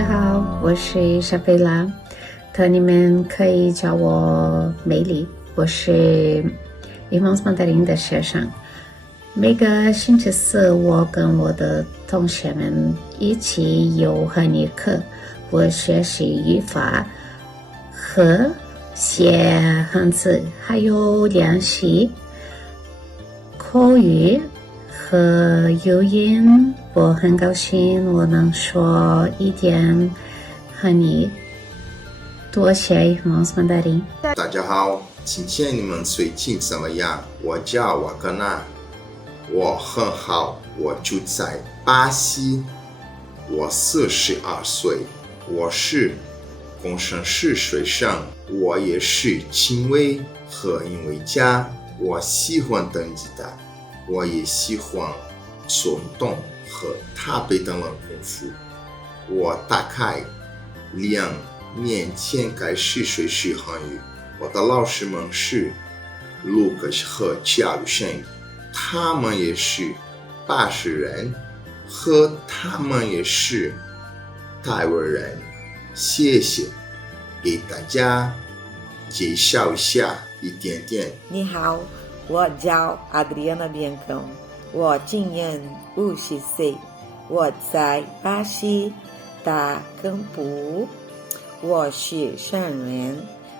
家好，我是莎菲拉，你们可以叫我美丽。我是 Irmãos Mandarim 的学生。每个星期四，我跟我的同学们一起有汉语课，我学习语法和写汉字，还有练习口语和语音。我很高兴我能说一点汉语，多谢 Irmãos Mandarim。大家好，今天你们最近怎么样？我叫瓦格纳，我很好，我住在巴西，我42岁，我是工程师学生，我也是轻微和音乐家，我喜欢登吉他，我也喜欢做运动和踏背等功夫。我大概2年前开始学习汉语，我的老师们是卢克斯和加鲁申，他们也是巴西人，和他们也是台湾人。谢谢，给大家介绍一下一点点。你好，我叫 Adriana Biancão， 我今年50岁，我在巴西打根部，我是商人，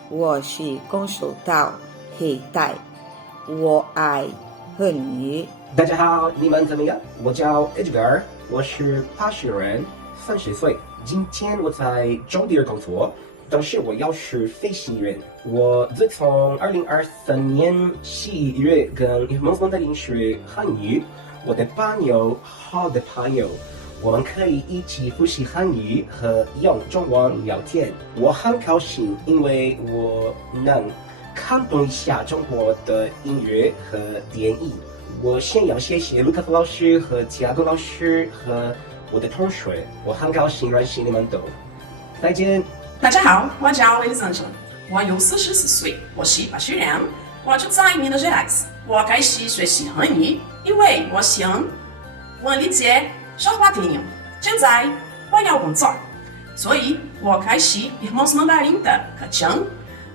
我是空手道黑带，我爱汉语。大家好，你们怎么样？我叫 Edgar， 我是巴西人，30岁。今天我在中地工作，但是我要是飞行员。我自从2023年11月跟 Irmãos Mandarim 学汉语，我的朋友，好的朋友，我们可以一起复习汉语和用中文聊天。我很高兴，因为我能看懂一下中国的音乐和电影。我先要谢谢卢卡斯老师和加古老师和我的同学，我很高兴认识你们都。再见。大家好，我叫 Elisângela， 我有44岁，我是巴西人，我住在 Minas Gerais。我开始学习汉语，因为我想理解说话电影。现在我要工作，所以我开始 Irmãos Mandarim 的课程，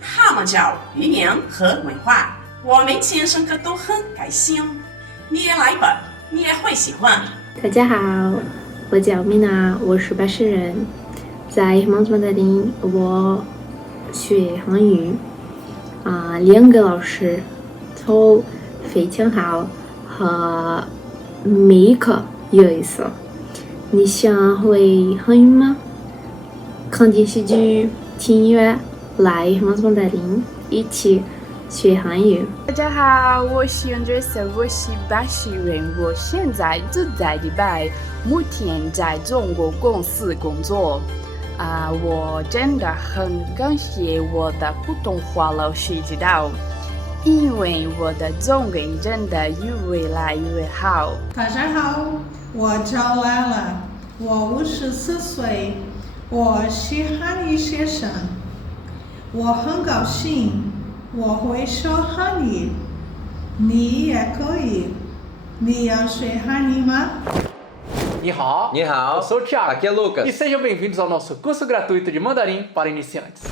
他们教语言和文化。我每天上课都很开心，你也来吧，你也会喜欢。大家好，我叫米娜，我是巴西人，在 Irmãos Mandarim 我学汉语2个老师都非常好，和每一课有意思。你想会汉语吗？看电视剧、听音乐，来 Irmãos Mandarim 一起学汉语。大家好，我是 Andressa， 我是巴西人，我现在住在迪拜，目前在中国公司工作。我真的很感谢我的普通话老师指导，因为我的中文真的越来越好。大家好，我叫莱拉，我54岁，我是汉语学生，我很高兴我会说汉语，你也可以。你要学汉语吗？你好，eu sou o Thiago, aqui é Lucas. E sejam bem-vindos ao nosso curso gratuito de Mandarim para iniciantes.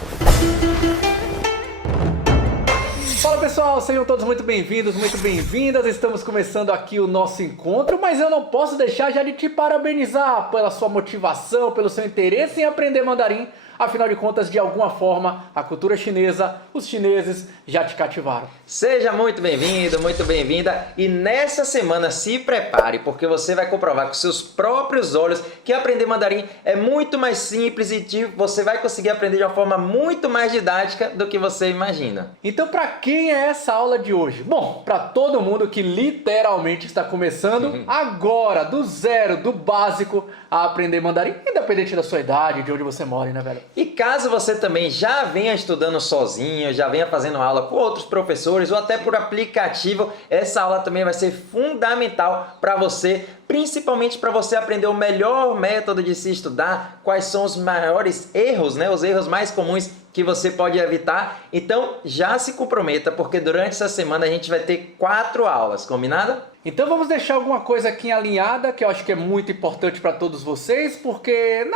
Fala pessoal, sejam todos muito bem-vindos, muito bem-vindas. Estamos começando aqui o nosso encontro, mas eu não posso deixar já de te parabenizar pela sua motivação, pelo seu interesse em aprender mandarim. Afinal de contas, de alguma forma, a cultura chinesa, os chineses já te cativaram. Seja muito bem-vindo, muito bem-vinda. E nessa semana se prepare, porque você vai comprovar com seus próprios olhos que aprender mandarim é muito mais simples e você vai conseguir aprender de uma forma muito mais didática do que você imagina. Então, para quem é essa aula de hoje? Bom, para todo mundo que literalmente está começando agora, do zero, do básico, a aprender mandarim, independente da sua idade, de onde você mora, né, velho? E caso você também já venha estudando sozinho, já venha fazendo aula com outros professores ou até por aplicativo, essa aula também vai ser fundamental para você, principalmente para você aprender o melhor método de se estudar, quais são os maiores erros, né? Os erros mais comuns que você pode evitar. Então já se comprometa, porque durante essa semana a gente vai ter 4 aulas, combinado? Então vamos deixar alguma coisa aqui alinhada, que eu acho que é muito importante para todos vocês, porque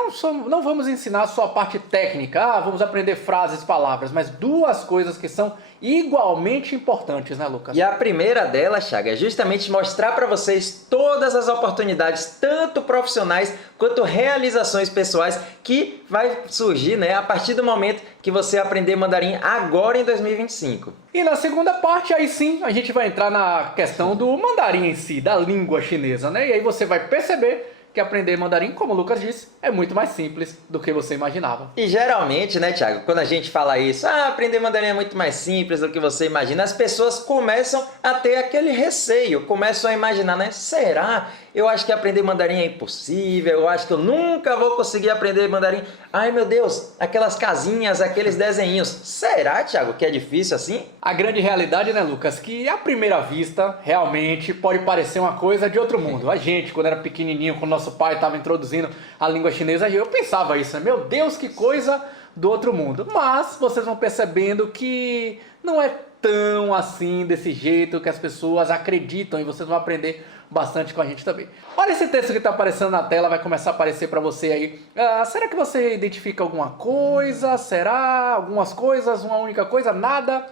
não vamos ensinar só a parte técnica, vamos aprender frases, palavras, mas 2 coisas que são igualmente importantes, né, Lucas? E a primeira delas, Thiago, é justamente mostrar para vocês todas as oportunidades, tanto profissionais quanto realizações pessoais, que vai surgir, né, a partir do momento que você aprender mandarim agora em 2025. E na segunda parte, aí sim, a gente vai entrar na questão do mandarim em si, da língua chinesa, né? E aí você vai perceber que aprender mandarim, como o Lucas disse, é muito mais simples do que você imaginava. E geralmente, né, Thiago, quando a gente fala isso, aprender mandarim é muito mais simples do que você imagina, as pessoas começam a ter aquele receio, começam a imaginar, né, será? Eu acho que aprender mandarim é impossível, eu acho que eu nunca vou conseguir aprender mandarim. Ai, meu Deus, aquelas casinhas, aqueles desenhinhos. Será, Thiago, que é difícil assim? A grande realidade, né, Lucas, que à primeira vista, realmente, pode parecer uma coisa de outro mundo. A gente, quando era pequenininho, quando nosso pai estava introduzindo a língua chinesa, eu pensava isso, né? Meu Deus, que coisa do outro mundo. Mas vocês vão percebendo que não é tão assim, desse jeito que as pessoas acreditam, e vocês vão aprender bastante com a gente também. Olha esse texto que está aparecendo na tela, vai começar a aparecer para você aí. Será que você identifica alguma coisa? Será? Algumas coisas? Uma única coisa? Nada?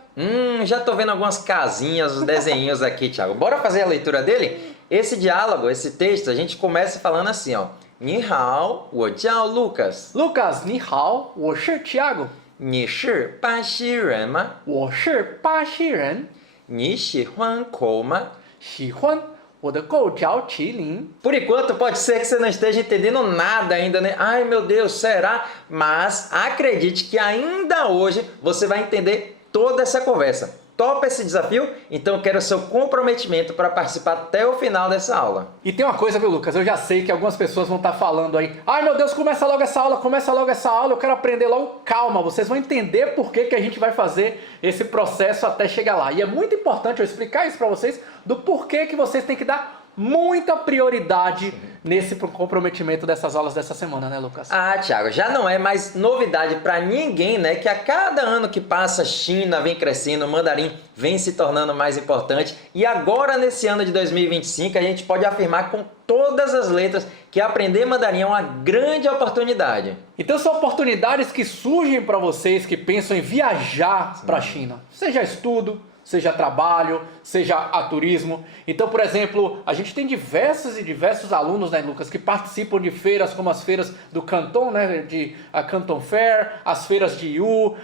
Já tô vendo algumas casinhas, os desenhinhos aqui, Thiago. Bora fazer a leitura dele? Esse diálogo, esse texto, a gente começa falando assim, ó. Ni hao, wo jiao Lucas. Lucas, ni hao, wo shi Thiago. Ni shi Baxi ren ma? Wo shi Baxi ren. Ni xihuan kou ma? Xihuan, wo de gou jiao qilin. Por enquanto, pode ser que você não esteja entendendo nada ainda, né? Ai, meu Deus, será? Mas acredite que ainda hoje você vai entender toda essa conversa. Topa esse desafio? Então eu quero o seu comprometimento para participar até o final dessa aula. E tem uma coisa, viu, Lucas? Eu já sei que algumas pessoas vão estar falando aí. Ai, meu Deus, começa logo essa aula, eu quero aprender logo. Calma, vocês vão entender por que a gente vai fazer esse processo até chegar lá. E é muito importante eu explicar isso para vocês, do porquê que vocês têm que dar muita prioridade nesse comprometimento dessas aulas dessa semana, né, Lucas? Thiago, já não é mais novidade para ninguém, né, que a cada ano que passa a China vem crescendo, o mandarim vem se tornando mais importante, e agora nesse ano de 2025 a gente pode afirmar com todas as letras que aprender mandarim é uma grande oportunidade. Então são oportunidades que surgem para vocês que pensam em viajar para a China, seja estudo, seja trabalho, seja a turismo. Então, por exemplo, a gente tem diversos alunos, né, Lucas, que participam de feiras como as feiras do Canton, né, de Canton Fair, as feiras de Yiwu,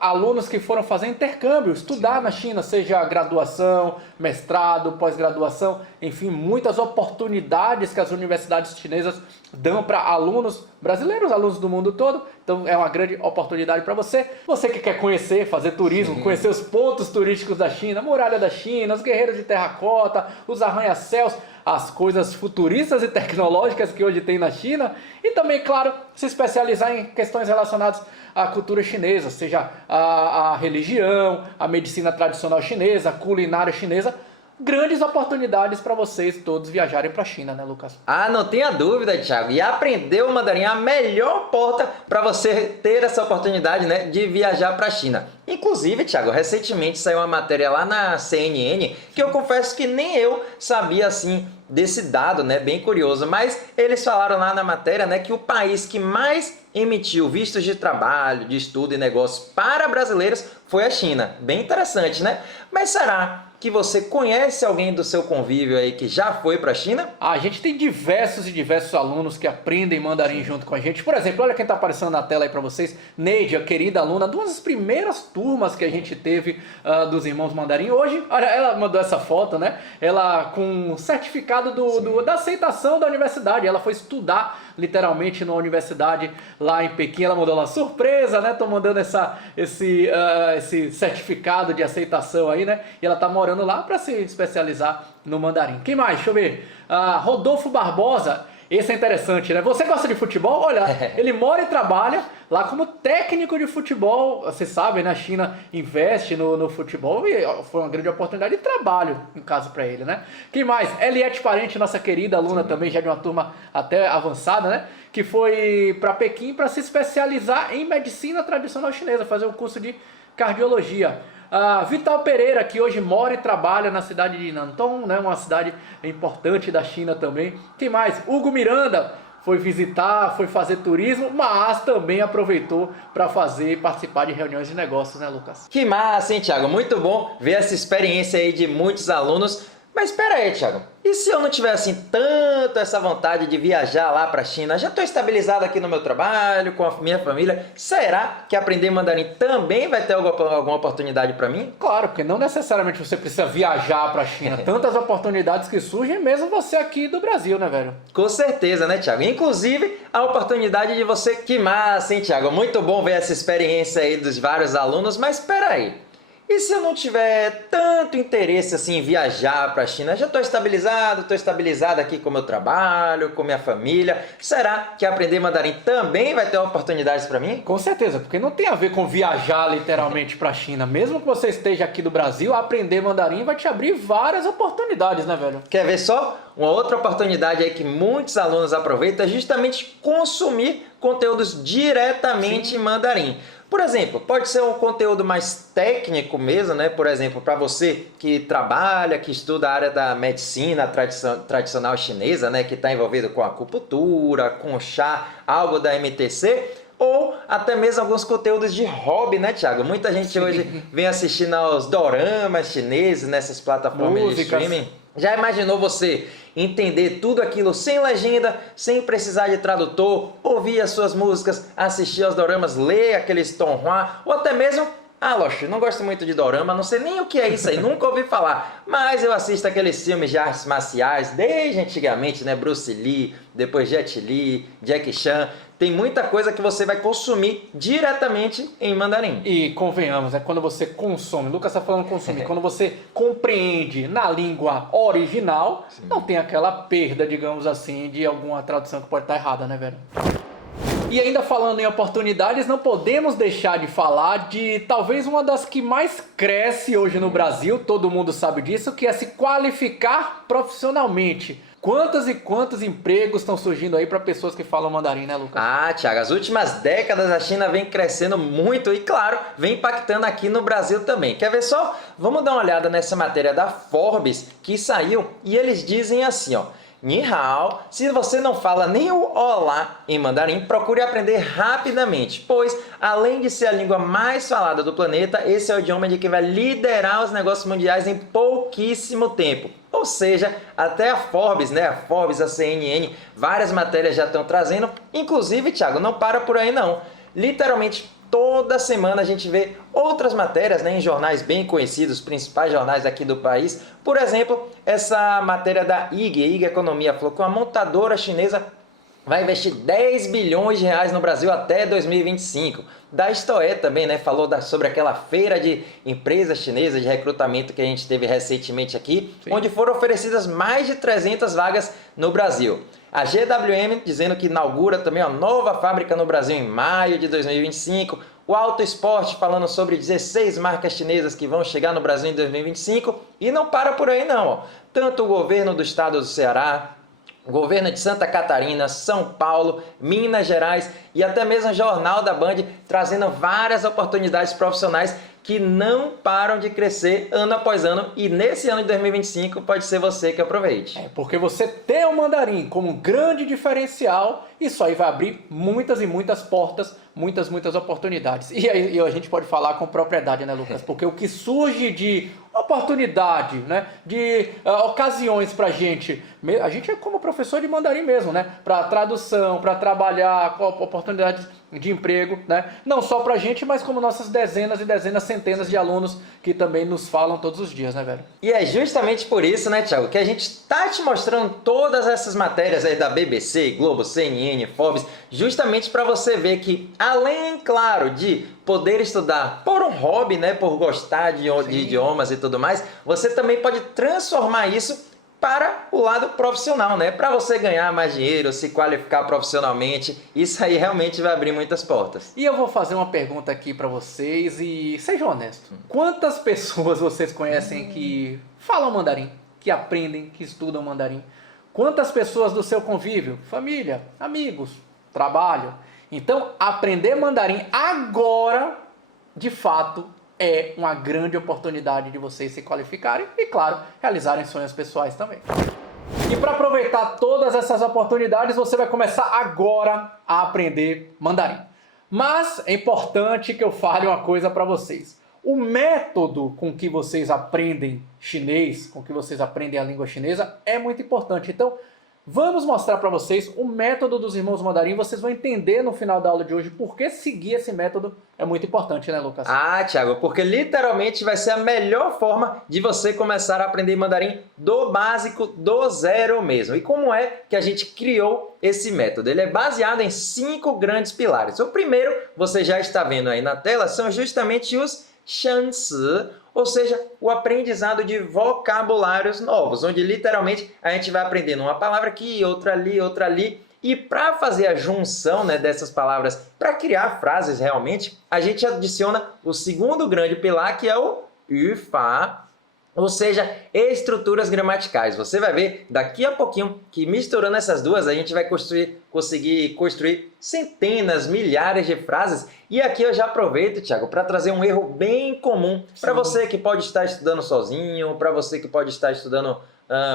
alunos que foram fazer intercâmbio, estudar na China, seja graduação, mestrado, pós-graduação, enfim, muitas oportunidades que as universidades chinesas dão para alunos brasileiros, alunos do mundo todo. Então é uma grande oportunidade para você. Você que quer conhecer, fazer turismo, conhecer os pontos turísticos da China, a muralha da China, os guerreiros de terracota, os arranha-céus, as coisas futuristas e tecnológicas que hoje tem na China. E também, claro, se especializar em questões relacionadas à cultura chinesa, seja a religião, a medicina tradicional chinesa, a culinária chinesa. Grandes oportunidades para vocês todos viajarem para a China, né, Lucas? Não tenha dúvida, Thiago. E aprender o mandarim é a melhor porta para você ter essa oportunidade, né, de viajar para a China. Inclusive, Thiago, recentemente saiu uma matéria lá na CNN que eu confesso que nem eu sabia assim desse dado, né, bem curioso. Mas eles falaram lá na matéria, né, que o país que mais emitiu vistos de trabalho, de estudo e negócios para brasileiros foi a China. Bem interessante, né? Mas será que você conhece alguém do seu convívio aí que já foi para a China? A gente tem diversos alunos que aprendem mandarim junto com a gente. Por exemplo, olha quem está aparecendo na tela aí para vocês. Neide, a querida aluna, de uma das primeiras turmas que a gente teve dos Irmãos Mandarim. Hoje, olha, ela mandou essa foto, né? Ela com certificado da aceitação da universidade. Ela foi estudar literalmente na universidade lá em Pequim. Ela mandou uma surpresa, né? Tô mandando esse certificado de aceitação aí, né? E ela tá morando lá para se especializar no mandarim. Quem mais? Deixa eu ver. Rodolfo Barbosa. Esse é interessante, né? Você gosta de futebol? Olha, ele mora e trabalha lá como técnico de futebol. Você sabe, né? A China investe no futebol e foi uma grande oportunidade de trabalho, no caso, para ele, né? Quem mais? Eliette Parente, nossa querida aluna também, já de uma turma até avançada, né? Que foi para Pequim para se especializar em medicina tradicional chinesa, fazer um curso de cardiologia. Vital Pereira, que hoje mora e trabalha na cidade de Nantong, né, uma cidade importante da China também. Quem mais? Hugo Miranda foi visitar, foi fazer turismo, mas também aproveitou para participar de reuniões de negócios, né, Lucas? Que massa, hein, Thiago? Muito bom ver essa experiência aí de muitos alunos. Mas espera aí, Thiago. E se eu não tiver assim tanto essa vontade de viajar lá para a China? Já estou estabilizado aqui no meu trabalho, com a minha família. Será que aprender mandarim também vai ter alguma oportunidade para mim? Claro, porque não necessariamente você precisa viajar para a China. Tantas oportunidades que surgem, mesmo você aqui do Brasil, né, velho? Com certeza, né, Thiago? Inclusive, a oportunidade de você... Que massa, hein, Thiago? Muito bom ver essa experiência aí dos vários alunos. Mas espera aí. E se eu não tiver tanto interesse assim em viajar para a China? Já estou estabilizado aqui com o meu trabalho, com minha família. Será que aprender mandarim também vai ter oportunidades para mim? Com certeza, porque não tem a ver com viajar literalmente para a China. Mesmo que você esteja aqui do Brasil, aprender mandarim vai te abrir várias oportunidades, né, velho? Quer ver só? Uma outra oportunidade aí que muitos alunos aproveitam é justamente consumir conteúdos diretamente em mandarim. Por exemplo, pode ser um conteúdo mais técnico mesmo, né? Por exemplo, para você que trabalha, que estuda a área da medicina tradicional chinesa, né? Que está envolvido com acupuntura, com chá, algo da MTC, ou até mesmo alguns conteúdos de hobby, né, Thiago? Muita gente hoje vem assistindo aos doramas chineses nessas plataformas de streaming. Já imaginou você entender tudo aquilo sem legenda, sem precisar de tradutor, ouvir as suas músicas, assistir aos doramas, ler aqueles tonhua, ou até mesmo... Loxo, não gosto muito de dorama, não sei nem o que é isso aí, nunca ouvi falar. Mas eu assisto aqueles filmes de artes marciais desde antigamente, né? Bruce Lee, depois Jet Li, Jackie Chan. Tem muita coisa que você vai consumir diretamente em mandarim. E convenhamos, né? Quando você consome, Lucas está falando consumir, quando você compreende na língua original, não tem aquela perda, digamos assim, de alguma tradução que pode estar errada, né, velho? E ainda falando em oportunidades, não podemos deixar de falar de talvez uma das que mais cresce hoje no Brasil, todo mundo sabe disso, que é se qualificar profissionalmente. Quantos e quantos empregos estão surgindo aí para pessoas que falam mandarim, né, Lucas? Thiago, as últimas décadas a China vem crescendo muito e, claro, vem impactando aqui no Brasil também. Quer ver só? Vamos dar uma olhada nessa matéria da Forbes que saiu e eles dizem assim, ó. Ni hao, se você não fala nem o olá em mandarim, procure aprender rapidamente, pois além de ser a língua mais falada do planeta, esse é o idioma que vai liderar os negócios mundiais em pouquíssimo tempo. Ou seja, até a Forbes, né? A Forbes, a CNN, várias matérias já estão trazendo, inclusive, Thiago, não para por aí não. Literalmente toda semana a gente vê outras matérias, né, em jornais bem conhecidos, principais jornais aqui do país. Por exemplo, essa matéria da IG Economia falou que uma montadora chinesa vai investir 10 bilhões de reais no Brasil até 2025. Da Stoé também, né, falou sobre aquela feira de empresas chinesas de recrutamento que a gente teve recentemente aqui, onde foram oferecidas mais de 300 vagas no Brasil. A GWM dizendo que inaugura também uma nova fábrica no Brasil em maio de 2025. O Auto Esporte falando sobre 16 marcas chinesas que vão chegar no Brasil em 2025. E não para por aí não, ó. Tanto o governo do estado do Ceará, o governo de Santa Catarina, São Paulo, Minas Gerais e até mesmo o Jornal da Band trazendo várias oportunidades profissionais que não param de crescer ano após ano, e nesse ano de 2025 pode ser você que aproveite. Porque você tem o mandarim como um grande diferencial, isso aí vai abrir muitas e muitas portas, muitas oportunidades. E aí a gente pode falar com propriedade, né, Lucas? Porque o que surge de oportunidade, né, de ocasiões pra gente, a gente é como professor de mandarim mesmo, né, para tradução, para trabalhar, oportunidades de emprego, né? Não só pra gente, mas como nossas dezenas e dezenas, centenas de alunos que também nos falam todos os dias, né, velho? E é justamente por isso, né, Thiago, que a gente tá te mostrando todas essas matérias aí da BBC, Globo, CNN, Forbes, justamente para você ver que, além, claro, de poder estudar por um hobby, né, por gostar de idiomas e tudo mais, você também pode transformar isso para o lado profissional, né? Para você ganhar mais dinheiro, se qualificar profissionalmente, isso aí realmente vai abrir muitas portas. E eu vou fazer uma pergunta aqui para vocês e sejam honestos. Quantas pessoas vocês conhecem que falam mandarim, que aprendem, que estudam mandarim? Quantas pessoas do seu convívio, família, amigos, trabalho? Então, aprender mandarim agora, de fato, é uma grande oportunidade de vocês se qualificarem e, claro, realizarem sonhos pessoais também. E para aproveitar todas essas oportunidades, você vai começar agora a aprender mandarim. Mas é importante que eu fale uma coisa para vocês. O método com que vocês aprendem chinês, com que vocês aprendem a língua chinesa, é muito importante. Então, vamos mostrar para vocês o método dos irmãos mandarim. Vocês vão entender no final da aula de hoje por que seguir esse método é muito importante, né, Lucas? Ah, Thiago, porque literalmente vai ser a melhor forma de você começar a aprender mandarim do básico, do zero mesmo. E como é que a gente criou esse método? Ele é baseado em 5 grandes pilares. O primeiro, você já está vendo aí na tela, são justamente os shansi, ou seja, o aprendizado de vocabulários novos, onde literalmente a gente vai aprendendo uma palavra aqui, outra ali, e para fazer a junção, né, dessas palavras, para criar frases realmente, a gente adiciona o segundo grande pilar, que é o Yufa, ou seja, estruturas gramaticais. Você vai ver daqui a pouquinho que misturando essas duas a gente vai conseguir construir centenas, milhares de frases. E aqui eu já aproveito, Thiago, para trazer um erro bem comum para você que pode estar estudando sozinho, para você que pode estar estudando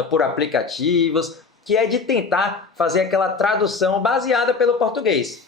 por aplicativos, que é de tentar fazer aquela tradução baseada pelo português.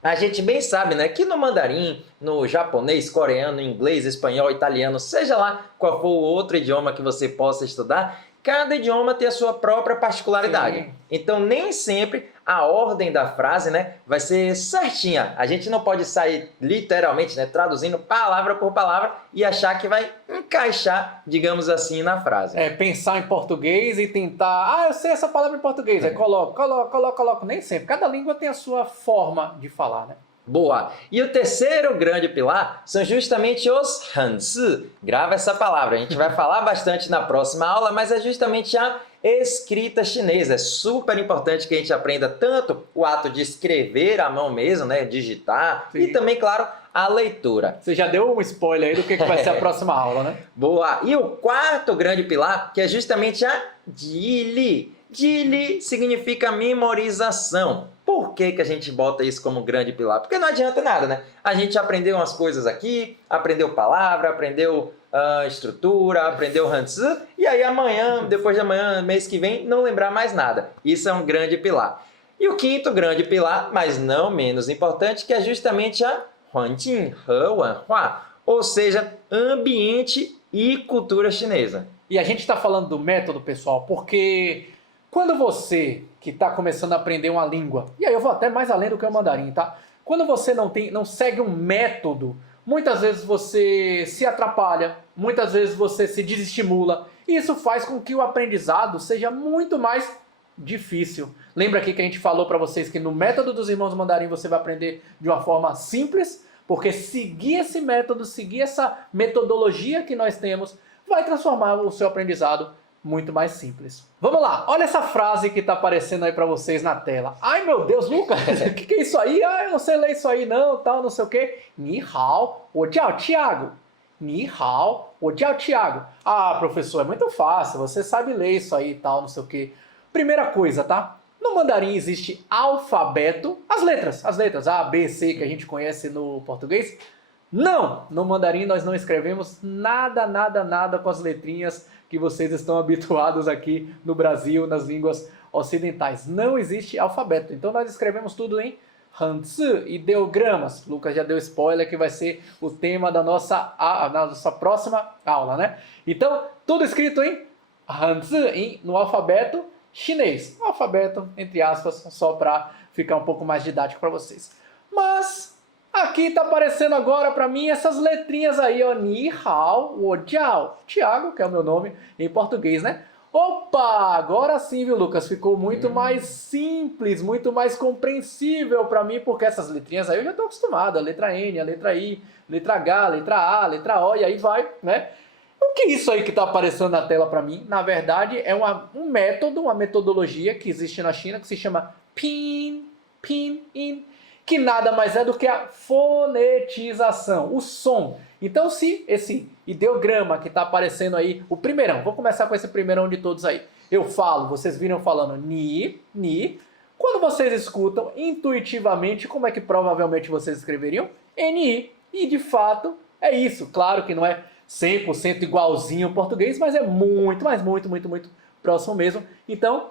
A gente bem sabe, né, que no mandarim, no japonês, coreano, inglês, espanhol, italiano, seja lá qual for o outro idioma que você possa estudar, cada idioma tem a sua própria particularidade. Sim. Então, nem sempre a ordem da frase, né, vai ser certinha. A gente não pode sair literalmente, né, traduzindo palavra por palavra e achar que vai encaixar, digamos assim, na frase. É, pensar em português e tentar... eu sei essa palavra em português. Aí coloco. Nem sempre. Cada língua tem a sua forma de falar, né? Boa! E o terceiro grande pilar são justamente os hanzi. Grava essa palavra, a gente vai falar bastante na próxima aula, mas é justamente a escrita chinesa. É super importante que a gente aprenda tanto o ato de escrever à mão mesmo, né, digitar, sim, e também, claro, a leitura. Você já deu um spoiler aí do que vai ser a próxima aula, né? Boa! E o quarto grande pilar, que é justamente a Jili. Jili significa memorização. Por que a gente bota isso como grande pilar? Porque não adianta nada, né? A gente aprendeu umas coisas aqui, aprendeu palavra, aprendeu estrutura, aprendeu hanzi, e aí amanhã, depois de amanhã, mês que vem, não lembrar mais nada. Isso é um grande pilar. E o quinto grande pilar, mas não menos importante, que é justamente a Huanjin He Wenhua, ou seja, ambiente e cultura chinesa. E a gente está falando do método, pessoal, porque quando você que está começando a aprender uma língua, e aí eu vou até mais além do que o mandarim, tá? Quando você não segue um método, muitas vezes você se atrapalha, muitas vezes você se desestimula, e isso faz com que o aprendizado seja muito mais difícil. Lembra aqui que a gente falou para vocês que no método dos irmãos mandarim você vai aprender de uma forma simples, porque seguir esse método, seguir essa metodologia que nós temos, vai transformar o seu aprendizado muito mais simples. Vamos lá, olha essa frase que está aparecendo aí para vocês na tela. Ai meu Deus, Lucas, o que é isso aí? Eu não sei ler isso aí não, tal, não sei o que. Ni hao, wo jiao Thiago. Ni hao, wo jiao Thiago. Ah, professor, é muito fácil, você sabe ler isso aí e tal, não sei o que. Primeira coisa, tá? No mandarim existe alfabeto, as letras A, B, C que a gente conhece no português. Não! No mandarim nós não escrevemos nada com as letrinhas que vocês estão habituados aqui no Brasil, nas línguas ocidentais. Não existe alfabeto. Então nós escrevemos tudo em hanzi, ideogramas. Lucas já deu spoiler que vai ser o tema da nossa próxima aula, né? Então, tudo escrito em hanzi, no alfabeto chinês. Alfabeto, entre aspas, só para ficar um pouco mais didático para vocês. Mas aqui tá aparecendo agora para mim essas letrinhas aí, ó. Ni hao, wo jiao. Thiago, que é o meu nome em português, né? Opa, agora sim, viu, Lucas? Ficou muito mais simples, muito mais compreensível para mim, porque essas letrinhas aí eu já tô acostumado. A letra N, a letra I, letra H, letra A, letra O, e aí vai, né? O que é isso aí que está aparecendo na tela para mim? Na verdade, é um método, uma metodologia que existe na China que se chama Pinyin, que nada mais é do que a fonetização, o som. Então, se esse ideograma que está aparecendo aí, o primeirão, vou começar com esse primeirão de todos aí. Eu falo, vocês viram falando ni. Quando vocês escutam intuitivamente, como é que provavelmente vocês escreveriam? NI. E de fato, é isso. Claro que não é 100% igualzinho ao português, mas é muito próximo mesmo. Então,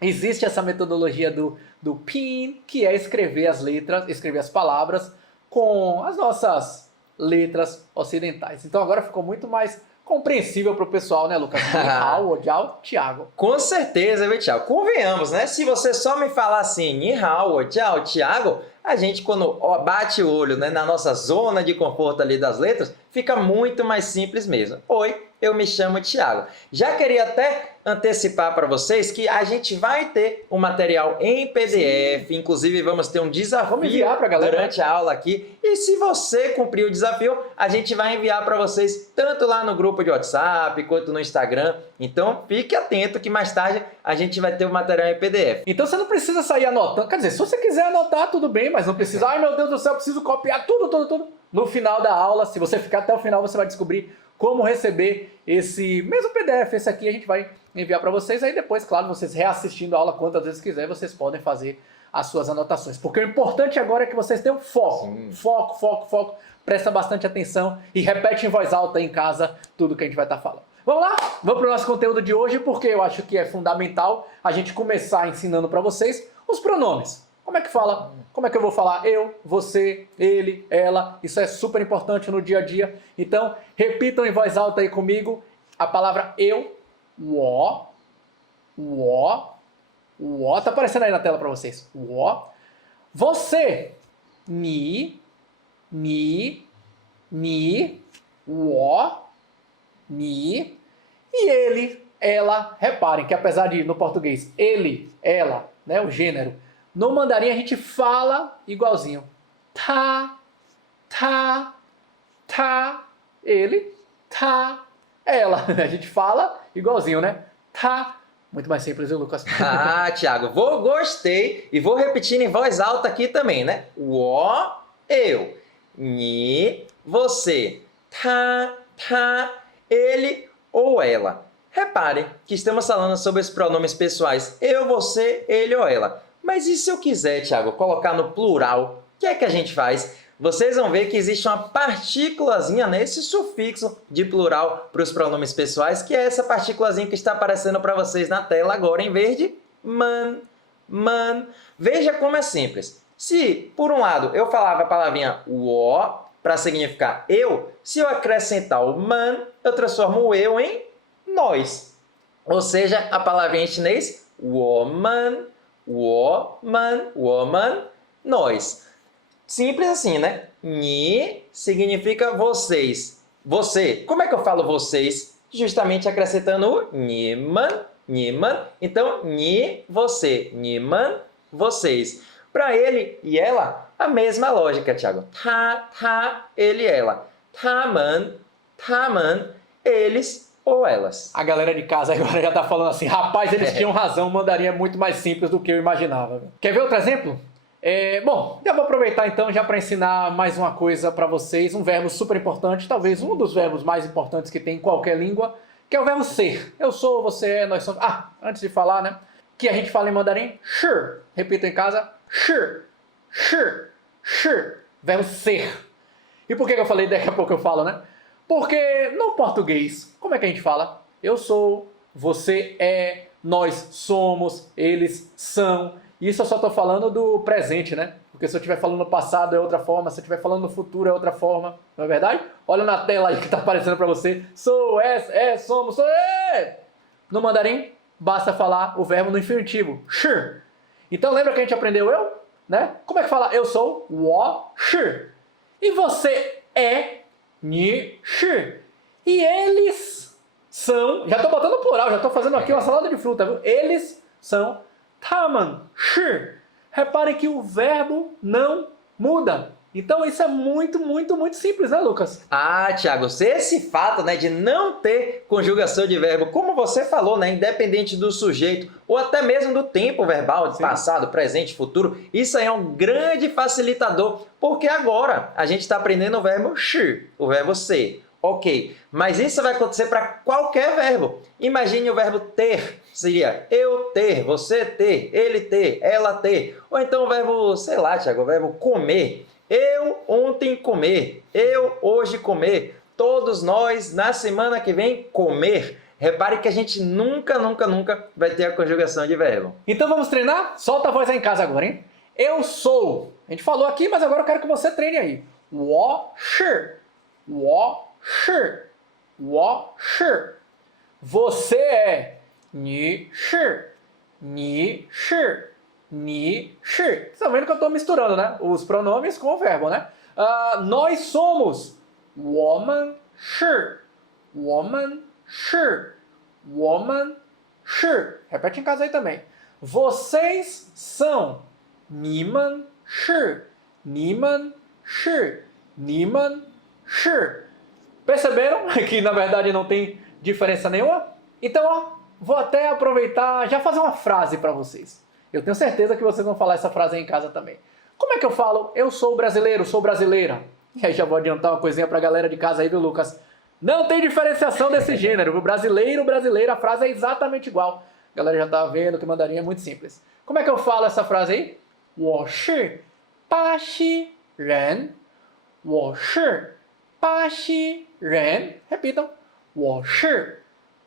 existe essa metodologia do Pinyin, que é escrever as letras, escrever as palavras com as nossas letras ocidentais. Então agora ficou muito mais compreensível para o pessoal, né, Lucas? Ni hao, tchau, Thiago. Com certeza, viu, Thiago? Convenhamos, né? Se você só me falar assim, ni hao, tchau, Thiago, a gente, quando bate o olho, né, na nossa zona de conforto ali das letras, fica muito mais simples mesmo. Oi, eu me chamo Thiago. Já queria até antecipar para vocês que a gente vai ter um material em PDF, sim. Inclusive vamos ter um desafio pra galera, durante a aula aqui. E se você cumprir o desafio, a gente vai enviar para vocês tanto lá no grupo de WhatsApp quanto no Instagram. Então fique atento que mais tarde a gente vai ter o material em PDF. Então você não precisa sair anotando. Quer dizer, se você quiser anotar, tudo bem, mas não precisa. Ai meu Deus do céu, eu preciso copiar tudo. No final da aula, se você ficar até o final, você vai descobrir como receber esse mesmo PDF. Esse aqui a gente vai enviar para vocês. Aí depois, claro, vocês reassistindo a aula quantas vezes quiser, vocês podem fazer as suas anotações. Porque o importante agora é que vocês tenham foco. Sim. Foco. Presta bastante atenção e repete em voz alta em casa tudo que a gente vai estar falando. Vamos lá? Vamos para o nosso conteúdo de hoje, porque eu acho que é fundamental a gente começar ensinando para vocês os pronomes. Como é que fala? Como é que eu vou falar? Eu, você, ele, ela. Isso é super importante no dia a dia. Então, repitam em voz alta aí comigo a palavra eu, wo. Tá aparecendo aí na tela para vocês. Wo. Você, ni. Wo, ni. E ele, ela. Reparem que apesar de no português ele, ela, né, o gênero, no mandarim a gente fala igualzinho. Tá, ele, tá, ela. A gente fala igualzinho, né? Tá. Muito mais simples, viu, Lucas? Ah, Thiago, gostei e vou repetir em voz alta aqui também, né? Wo, eu. Ni, você. Tá, ele ou ela. Reparem que estamos falando sobre os pronomes pessoais eu, você, ele ou ela. Mas e se eu quiser, Thiago, colocar no plural, o que é que a gente faz? Vocês vão ver que existe uma partículazinha nesse sufixo de plural para os pronomes pessoais, que é essa partículazinha que está aparecendo para vocês na tela agora em verde. Man. Veja como é simples. Se, por um lado, eu falava a palavrinha wo para significar eu, se eu acrescentar o man, eu transformo o eu em nós. Ou seja, a palavrinha em chinês, woman, nós. Simples assim, né? Ni significa vocês. Você. Como é que eu falo vocês? Justamente acrescentando o niman. Então, ni, você. Niman, vocês. Para ele e ela, a mesma lógica, Thiago. Tá, ele e ela. Taman, eles ou elas. A galera de casa agora já tá falando assim, rapaz, eles tinham razão, o mandarim é muito mais simples do que eu imaginava. Quer ver outro exemplo? Bom, já vou aproveitar então já para ensinar mais uma coisa para vocês, um verbo super importante, talvez um dos verbos mais importantes que tem em qualquer língua, que é o verbo ser. Eu sou, você é, nós somos. Antes de falar, né, que a gente fala em mandarim, shi. Repita em casa, shi. Verbo ser. E por que eu falei daqui a pouco eu falo, né? Porque no português, como é que a gente fala? Eu sou, você é, nós somos, eles são. Isso eu só estou falando do presente, né? Porque se eu estiver falando no passado é outra forma, se eu estiver falando no futuro é outra forma. Não é verdade? Olha na tela aí que está aparecendo para você. Sou, somos, sou, é. No mandarim, basta falar o verbo no infinitivo. Shi. Então lembra que a gente aprendeu eu? Né? Como é que fala eu sou? Wo, shi. E você é? Ni, shi. E eles são... Já estou botando no plural, já estou fazendo aqui uma salada de fruta, viu? Eles são... Taman, shi. Reparem que o verbo não muda. Então isso é muito, muito, muito simples, né, Lucas? Ah, Thiago, esse fato, né, de não ter conjugação de verbo, como você falou, né, independente do sujeito ou até mesmo do tempo verbal, de passado, presente, futuro, isso aí é um grande facilitador, porque agora a gente está aprendendo o verbo shi, o verbo ser. Ok, mas isso vai acontecer para qualquer verbo. Imagine o verbo ter, seria eu ter, você ter, ele ter, ela ter. Ou então o verbo, sei lá, Thiago, o verbo comer. Eu ontem comer, eu hoje comer, todos nós na semana que vem comer. Repare que a gente nunca vai ter a conjugação de verbo. Então vamos treinar? Solta a voz aí em casa agora, hein? Eu sou. A gente falou aqui, mas agora eu quero que você treine aí. 我是. 我是. 我是. Você é. 你是. 你是. 你是. Vocês estão vendo que eu estou misturando, né? Os pronomes com o verbo, né? Nós somos. 我们是. 我们是. 我们是. Repete em casa aí também. Vocês são. 你们是. 你们是. 你们是. Perceberam que na verdade não tem diferença nenhuma? Então, ó, vou até aproveitar, já fazer uma frase para vocês. Eu tenho certeza que vocês vão falar essa frase aí em casa também. Como é que eu falo? Eu sou brasileiro, sou brasileira. E aí já vou adiantar uma coisinha pra galera de casa aí, viu, Lucas? Não tem diferenciação desse gênero. Brasileiro, brasileira, a frase é exatamente igual. A galera já tá vendo que mandarim é muito simples. Como é que eu falo essa frase aí? 我是巴西人. 我是巴西人. Repitam. 我是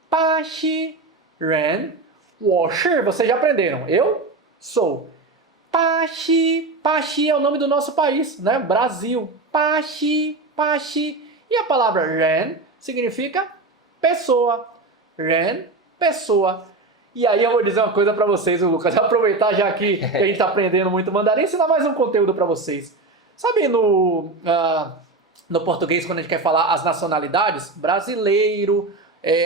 巴西人. 我是, vocês já aprenderam. Eu sou. Paxi. Paxi é o nome do nosso país, né? Brasil. Paxi. Paxi. E a palavra ren significa pessoa. Ren, pessoa. E aí eu vou dizer uma coisa para vocês, Lucas. Aproveitar já que a gente está aprendendo muito mandarim, ensinar mais um conteúdo para vocês. Sabe no português, quando a gente quer falar as nacionalidades? Brasileiro,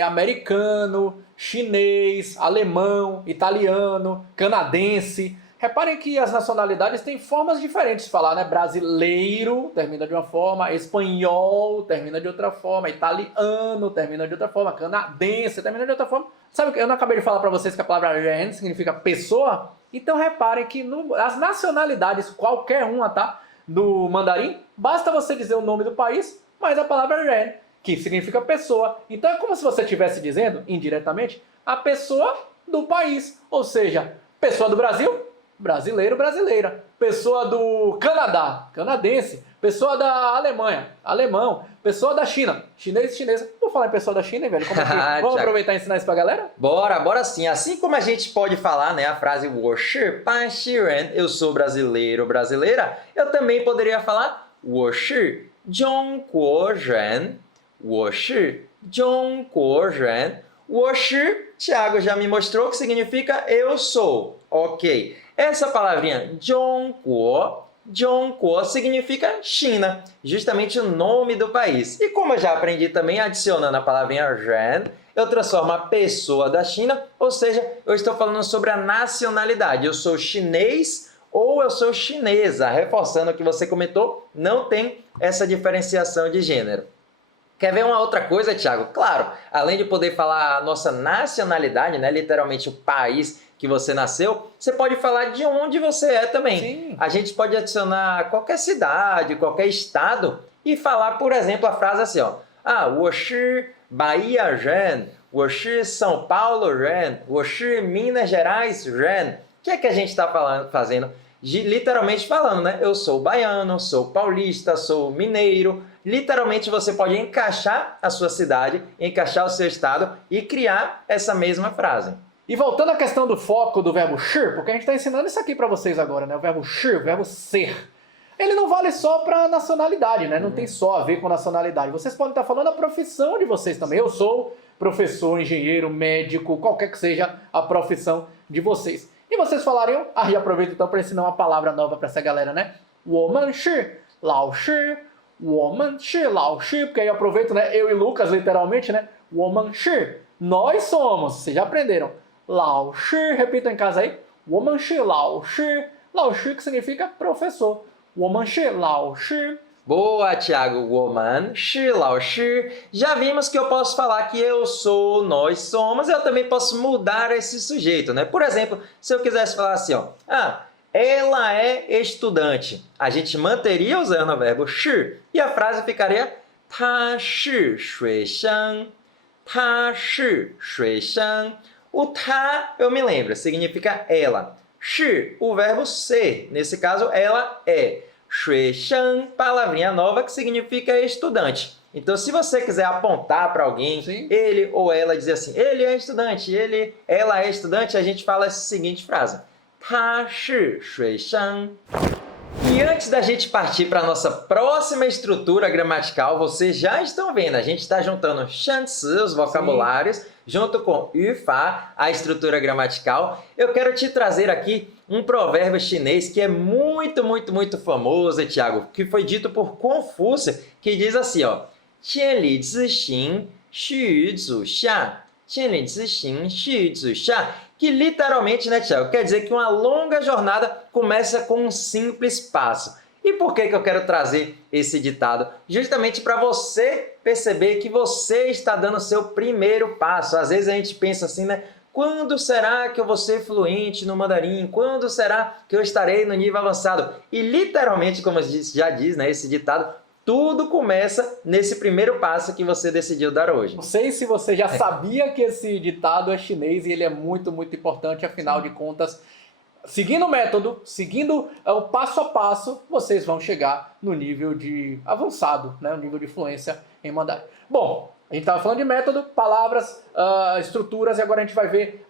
americano, chinês, alemão, italiano, canadense. Reparem que as nacionalidades têm formas diferentes de falar, né? Brasileiro termina de uma forma, espanhol termina de outra forma, italiano termina de outra forma, canadense termina de outra forma. Sabe que eu não acabei de falar para vocês que a palavra ren significa pessoa? Então reparem que as nacionalidades, qualquer uma, tá? Do mandarim, basta você dizer o nome do país, mas a palavra ren, que significa pessoa. Então é como se você estivesse dizendo, indiretamente, a pessoa do país. Ou seja, pessoa do Brasil, brasileiro, brasileira. Pessoa do Canadá, canadense. Pessoa da Alemanha, alemão. Pessoa da China, chinês, chinesa. Vou falar em pessoa da China, hein, velho? Como é que... Vamos aproveitar e ensinar isso pra galera? Bora sim. Assim como a gente pode falar, né, a frase 我是巴西人, eu sou brasileiro, brasileira, eu também poderia falar 我是中国人. 我是中国人. 我是, Thiago já me mostrou que significa eu sou. Ok. Essa palavrinha 中国 significa China, justamente o nome do país. E como eu já aprendi também, adicionando a palavrinha ren, eu transformo a pessoa da China, ou seja, eu estou falando sobre a nacionalidade. Eu sou chinês ou eu sou chinesa, reforçando o que você comentou, não tem essa diferenciação de gênero. Quer ver uma outra coisa, Thiago? Claro, além de poder falar a nossa nacionalidade, né, literalmente o país que você nasceu, você pode falar de onde você é também. Sim. A gente pode adicionar qualquer cidade, qualquer estado e falar, por exemplo, a frase assim, ó. 我是 Bahia人, 我是 São Paulo人, 我是 Minas Gerais人. O que é que a gente está fazendo? Literalmente falando, né? Eu sou baiano, sou paulista, sou mineiro. Literalmente você pode encaixar a sua cidade, encaixar o seu estado e criar essa mesma frase. E voltando à questão do foco do verbo ser, porque a gente está ensinando isso aqui para vocês agora, né? O verbo ser, o verbo ser. Ele não vale só para nacionalidade, né? Não tem só a ver com nacionalidade. Vocês podem estar falando a profissão de vocês também. Eu sou professor, engenheiro, médico, qualquer que seja a profissão de vocês. E vocês falariam, e aproveito então para ensinar uma palavra nova para essa galera, né? 我们是老师, 我们是老师, porque aí eu aproveito, né? Eu e Lucas, literalmente, né? 我们是, nós somos, vocês já aprenderam. 老师, repitam em casa aí. 我们是老师, 老师que significa professor. 我们是老师. Boa, Thiago. 我们是老师. Já vimos que eu posso falar que eu sou, nós somos. Eu também posso mudar esse sujeito, né? Por exemplo, se eu quisesse falar assim, ó, ela é estudante. A gente manteria usando o verbo 是 e a frase ficaria 她是学生. 她是学生. O 她, eu me lembro, significa ela. 是, o verbo ser. Nesse caso, ela é. 学生, palavrinha nova que significa estudante. Então, se você quiser apontar para alguém, Sim. ele ou ela dizer assim, ele é estudante, ela é estudante, a gente fala essa seguinte frase. 他是学生. E antes da gente partir para a nossa próxima estrutura gramatical, vocês já estão vendo, a gente está juntando 生词, os vocabulários, junto com 语法, a estrutura gramatical. Eu quero te trazer aqui um provérbio chinês que é muito, muito, muito famoso, Thiago, que foi dito por Confúcio, que diz assim, ó, 千里之行, 须臾之下. 千里之行, 须臾之下. Que literalmente, né, Thiago, quer dizer que uma longa jornada começa com um simples passo. E por que eu quero trazer esse ditado? Justamente para você perceber que você está dando o seu primeiro passo. Às vezes a gente pensa assim, né? Quando será que eu vou ser fluente no mandarim? Quando será que eu estarei no nível avançado? E literalmente, como já diz, né, esse ditado, tudo começa nesse primeiro passo que você decidiu dar hoje. Não sei se você já sabia que esse ditado é chinês e ele é muito, muito importante, afinal de contas, seguindo o método, seguindo o passo a passo, vocês vão chegar no nível de avançado, né? O nível de fluência em mandarim. Bom, a gente estava falando de método, palavras, estruturas, e agora a gente vai ver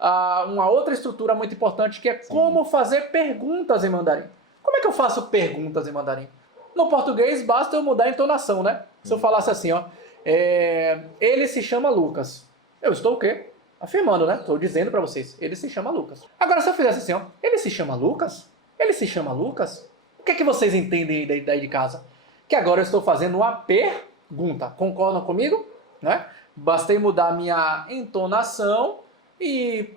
uma outra estrutura muito importante, que é como fazer perguntas em mandarim. Como é que eu faço perguntas em mandarim? No português, basta eu mudar a entonação, né? Se eu falasse assim, ó, ele se chama Lucas. Eu estou o quê? Afirmando, né? Estou dizendo para vocês, ele se chama Lucas. Agora, se eu fizesse assim, ó, ele se chama Lucas? Ele se chama Lucas? O que é que vocês entendem daí de casa? Que agora eu estou fazendo uma pergunta. Concordam comigo? Né? Bastei mudar a minha entonação e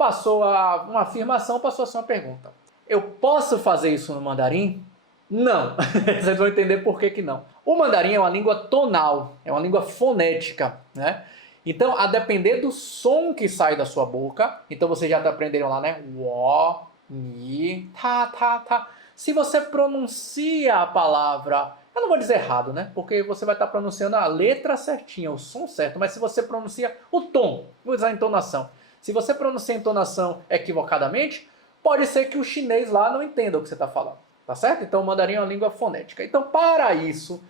uma afirmação passou a ser uma pergunta. Eu posso fazer isso no mandarim? Não. Vocês vão entender por que não. O mandarim é uma língua tonal, é uma língua fonética, né? Então, a depender do som que sai da sua boca, então vocês já aprenderam lá, né? Wo, ni, ta. Se você pronuncia a palavra, eu não vou dizer errado, né? Porque você vai estar pronunciando a letra certinha, o som certo, mas se você pronuncia o tom, vou usar a entonação. Se você pronuncia a entonação equivocadamente, pode ser que o chinês lá não entenda o que você está falando. Tá certo? Então o mandarim é uma língua fonética. Então, para isso,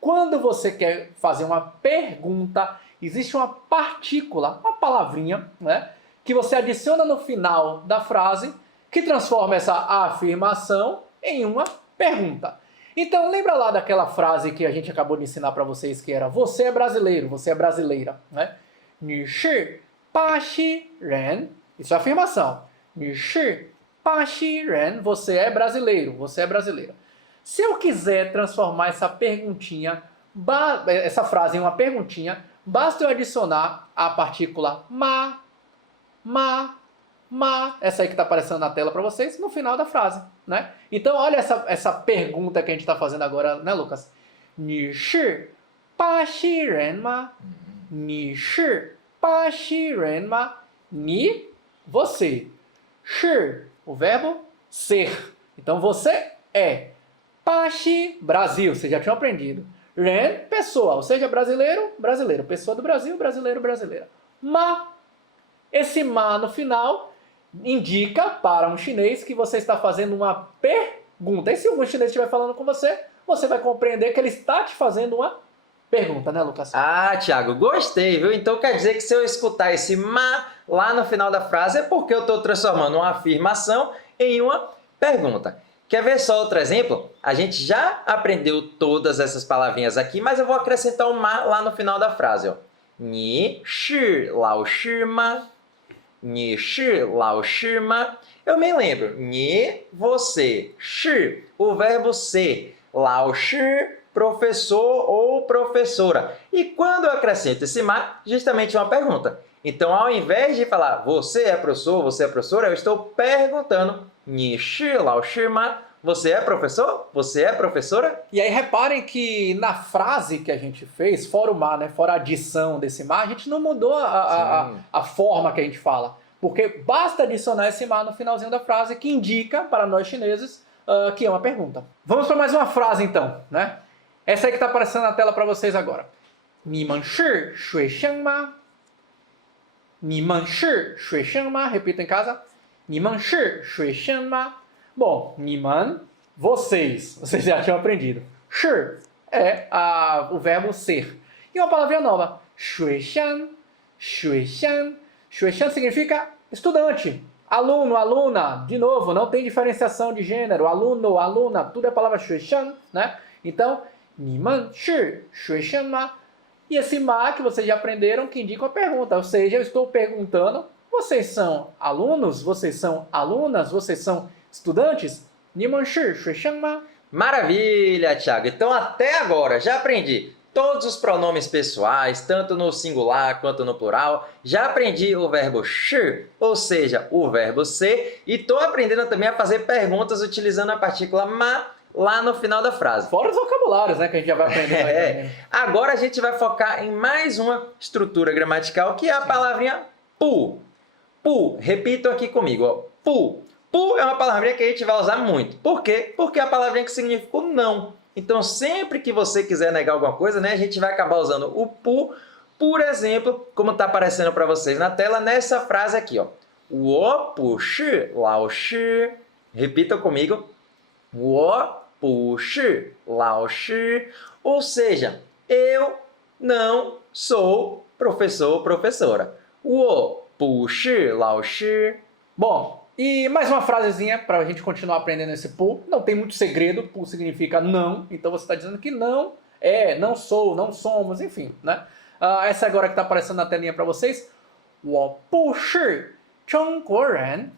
quando você quer fazer uma pergunta, existe uma partícula, uma palavrinha, né, que você adiciona no final da frase, que transforma essa afirmação em uma pergunta. Então, lembra lá daquela frase que a gente acabou de ensinar para vocês, que era você é brasileiro, você é brasileira, né? 你是巴西人, isso é afirmação. 你是巴西人, você é brasileiro, você é brasileira. Se eu quiser transformar essa perguntinha, essa frase em uma perguntinha, basta eu adicionar a partícula ma, essa aí que está aparecendo na tela para vocês, no final da frase, né? Então, olha essa pergunta que a gente está fazendo agora, né, Lucas? 你是巴西人吗? 你是巴西人吗? 你, você. 是, o verbo ser. Então, você é. Pashi, Brasil, vocês já tinham aprendido. Ren, pessoa, ou seja, brasileiro, brasileiro. Pessoa do Brasil, brasileiro, brasileira. Ma, esse ma no final indica para um chinês que você está fazendo uma pergunta. E se algum chinês estiver falando com você, você vai compreender que ele está te fazendo uma pergunta, né, Lucas? Ah, Thiago, gostei, viu? Então quer dizer que se eu escutar esse ma lá no final da frase é porque eu estou transformando uma afirmação em uma pergunta. Quer ver só outro exemplo? A gente já aprendeu todas essas palavrinhas aqui, mas eu vou acrescentar um ma lá no final da frase, ó. 你是老师吗? 你是老师吗? Eu me lembro. 你, você. 是, o verbo ser. 老师, professor ou professora. E quando eu acrescento esse ma, justamente uma pergunta. Então, ao invés de falar você é professor, você é professora, eu estou perguntando 你是老师吗? Você é professor? Você é professora? E aí reparem que na frase que a gente fez, fora o ma, né, fora a adição desse ma, a gente não mudou a forma que a gente fala. Porque basta adicionar esse ma no finalzinho da frase que indica para nós chineses que é uma pergunta. Vamos para mais uma frase então, né? Essa aí que está aparecendo na tela para vocês agora. 你们是学生吗? 你们是学生吗? Repita em casa. 你们是学生吗? Bom, 你们, vocês já tinham aprendido. 是 é o verbo ser. E uma palavrinha nova. 学生, 学生. 学生 significa estudante. Aluno, aluna. De novo, não tem diferenciação de gênero. Aluno, aluna, tudo é a palavra 学生, né? Então, 你们是学生吗? E esse ma que vocês já aprenderam que indica uma pergunta. Ou seja, eu estou perguntando, vocês são alunos? Vocês são alunas? Vocês são estudantes? 你们是学生吗? Maravilha, Thiago. Então até agora já aprendi todos os pronomes pessoais, tanto no singular quanto no plural. Já aprendi o verbo 是, ou seja, o verbo ser. E estou aprendendo também a fazer perguntas utilizando a partícula ma lá no final da frase. Fora os vocabulários, né, que a gente já vai aprender. Agora a gente vai focar em mais uma estrutura gramatical, que é a palavrinha pu. Pu, repitam aqui comigo, ó. Pu. Pu é uma palavrinha que a gente vai usar muito. Por quê? Porque é a palavrinha que significa o não. Então, sempre que você quiser negar alguma coisa, né, a gente vai acabar usando o pu, por exemplo, como está aparecendo para vocês na tela, nessa frase aqui, ó. 我不是老师. Repitam comigo. 我不是老师. Ou seja, eu não sou professor ou professora. 我不是老师. Bom, e mais uma frasezinha para a gente continuar aprendendo esse pu. Não tem muito segredo, pu significa não. Então você está dizendo que não é, não sou, não somos, enfim, né? Essa agora que está aparecendo na telinha para vocês. 我不是中国人.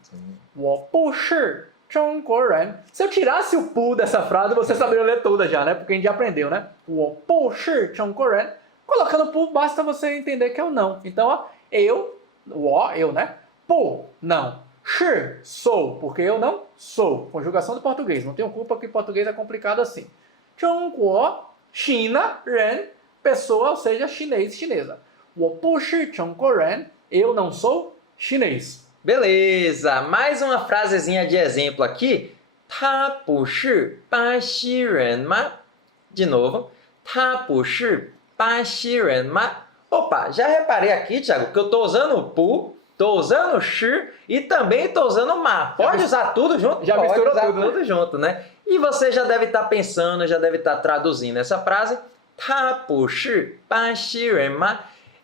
我不是中国人. Se eu tirasse o pu dessa frase, você saberia ler toda já, né? Porque a gente já aprendeu, né? 我不是中国人. Colocando pu, basta você entender que é o não. Então, ó, eu, né? Pu, não. Shi, sou, porque eu não sou. Conjugação do português. Não tenho culpa que português é complicado assim. 中国, China, ren, pessoa, ou seja, chinês, chinesa. 我不是中国人. Eu não sou chinês. Beleza, mais uma frasezinha de exemplo aqui. 他不是巴西人吗? De novo. 他不是巴西人吗? Opa, já reparei aqui, Thiago, que eu estou usando o pu, estou usando o shi e também estou usando o ma. Pode usar tudo junto? Já pode misturou usar tudo junto, né? E você já deve estar pensando, já deve estar traduzindo essa frase. 他不是巴西人吗?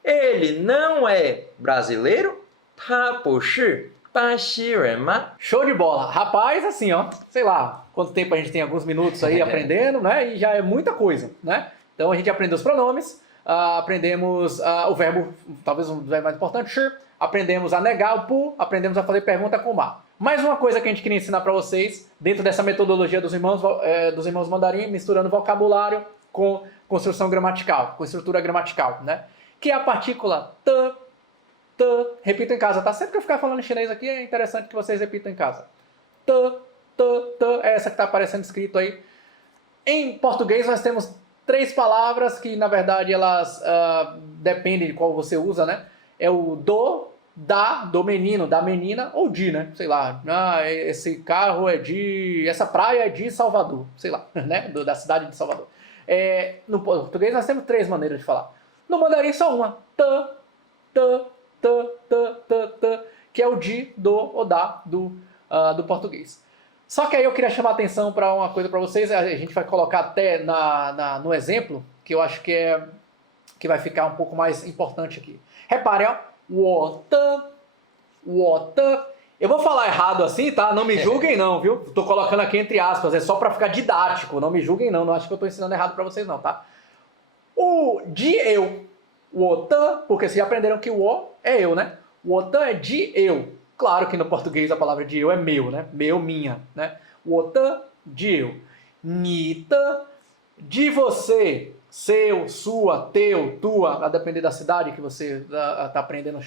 Ele não é brasileiro? 他不是巴西人吗? Show de bola. Rapaz, assim, ó, sei lá, quanto tempo a gente tem, alguns minutos aí aprendendo, né? E já é muita coisa, né? Então a gente aprendeu os pronomes, aprendemos o verbo, talvez um dos verbos mais importantes, shi, aprendemos a negar o pu, aprendemos a fazer pergunta com ma. Mais uma coisa que a gente queria ensinar para vocês, dentro dessa metodologia dos irmãos mandarim, misturando vocabulário com construção gramatical, com estrutura gramatical, né? Que é a partícula t. Repito em casa, tá? Sempre que eu ficar falando em chinês aqui, é interessante que vocês repitam em casa. T, é essa que está aparecendo escrito aí. Em português nós temos 3 palavras que, na verdade, elas dependem de qual você usa, né? É o do, da, do menino, da menina, ou de, né? Sei lá, esse carro é de... Essa praia é de Salvador, sei lá, né? Da cidade de Salvador. No português nós temos 3 maneiras de falar. No mandarim só uma. Que é o de, do ou da do português. Só que aí eu queria chamar a atenção para uma coisa para vocês. A gente vai colocar até no exemplo, que eu acho que vai ficar um pouco mais importante aqui. Reparem, ó. 我的. Eu vou falar errado assim, tá? Não me julguem não, viu? Tô colocando aqui entre aspas, é só para ficar didático. Não me julguem não, não acho que eu tô ensinando errado para vocês não, tá? O de eu. 我的, porque vocês já aprenderam que o o é eu, né? 我的 é de eu. Claro que no português a palavra de eu é meu, né? Meu, minha, né? 我的 de eu. 你的 de você. Seu, sua, teu, tua, a depender da cidade que você está aprendendo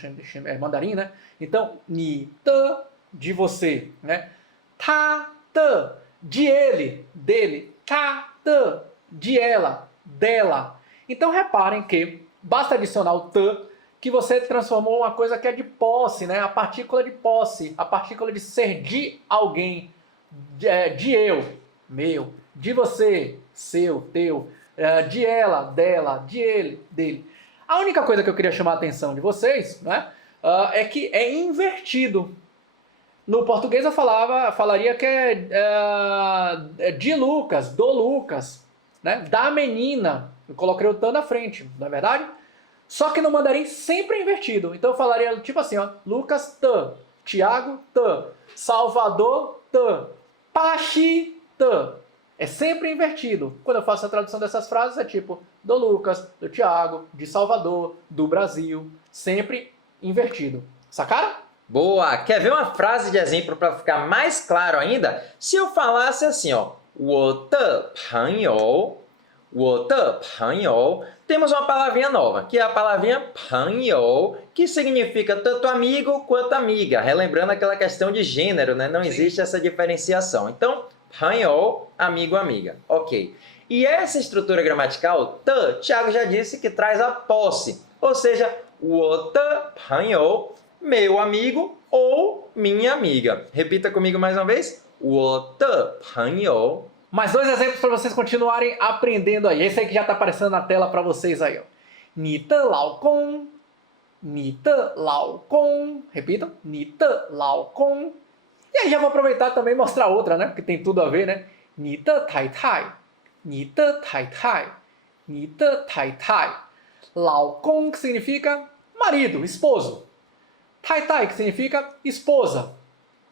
mandarim, né? Então, 你的 de você, né? 他的 de ele, dele, ta, ta, de ela, dela. Então reparem que basta adicionar o ta, que você transformou uma coisa que é de posse, né? A partícula de posse, a partícula de ser de alguém, de eu, meu, de você, seu, teu, de ela, dela, de ele, dele. A única coisa que eu queria chamar a atenção de vocês, né, é que é invertido. No português eu falaria que é de Lucas, do Lucas, né, da menina. Eu coloquei o tan na frente, não é verdade? Só que no mandarim sempre é invertido. Então eu falaria tipo assim, ó, Lucas tan, Tiago tan, Salvador tan, Pachi tan. É sempre invertido. Quando eu faço a tradução dessas frases é tipo do Lucas, do Tiago, de Salvador, do Brasil. Sempre invertido. Sacaram? Boa! Quer ver uma frase de exemplo para ficar mais claro ainda? Se eu falasse assim, ó, 我的朋友, 我的朋友, temos uma palavrinha nova, que é a palavrinha 朋友, que significa tanto amigo quanto amiga. Relembrando aquela questão de gênero, né? Não existe essa diferenciação. Então, 朋友, amigo, amiga. Ok. E essa estrutura gramatical, 的, Thiago já disse que traz a posse. Ou seja, 我的朋友, meu amigo ou minha amiga. Repita comigo mais uma vez. 我的朋友. Mais dois exemplos para vocês continuarem aprendendo aí. Esse aí que já está aparecendo na tela para vocês aí, ó. 你的老公, 你的老公. Repitam. 你的老公. E aí já vou aproveitar também e mostrar outra, né? Porque tem tudo a ver, né? 你的太太, 你的太太, 你的太太. 老公que significa marido, esposo. 太太que significa esposa.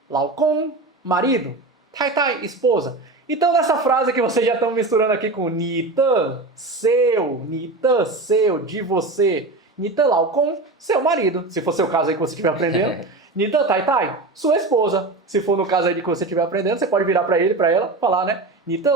老公, marido. 太太, esposa. Então nessa frase que vocês já estão misturando aqui com 你的, seu, 你的, seu, de você. 你的老公, seu marido. Se for seu caso aí que você estiver aprendendo. 你的太太, sua esposa. Se for no caso aí de que você estiver aprendendo, você pode virar para ele, para ela, falar, né? 你的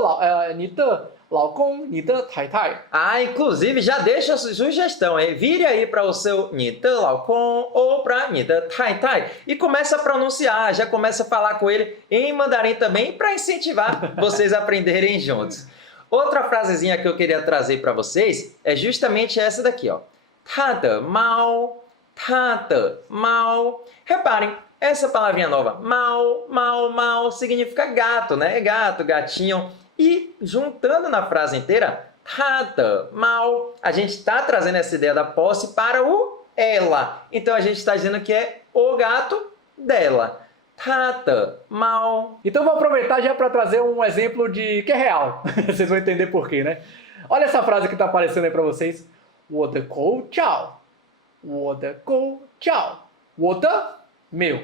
老公, 你的太太. Ah, inclusive já deixa a sugestão, hein? Vire aí para o seu 你的老公 ou para 你的太太e começa a pronunciar, já começa a falar com ele em mandarim também para incentivar vocês a aprenderem juntos. Outra frasezinha que eu queria trazer para vocês é justamente essa daqui, ó. 他的猫, 他的猫. Reparem, essa palavrinha nova, mau, mau, mau, significa gato, né? Gato, gatinho. E juntando na frase inteira, 他的猫, a gente está trazendo essa ideia da posse para o ela. Então a gente está dizendo que é o gato dela. 他的猫. Então vou aproveitar já para trazer um exemplo de que é real. Vocês vão entender por quê, né? Olha essa frase que está aparecendo aí para vocês. 我的狗叫, 我的狗叫. 我的, meu.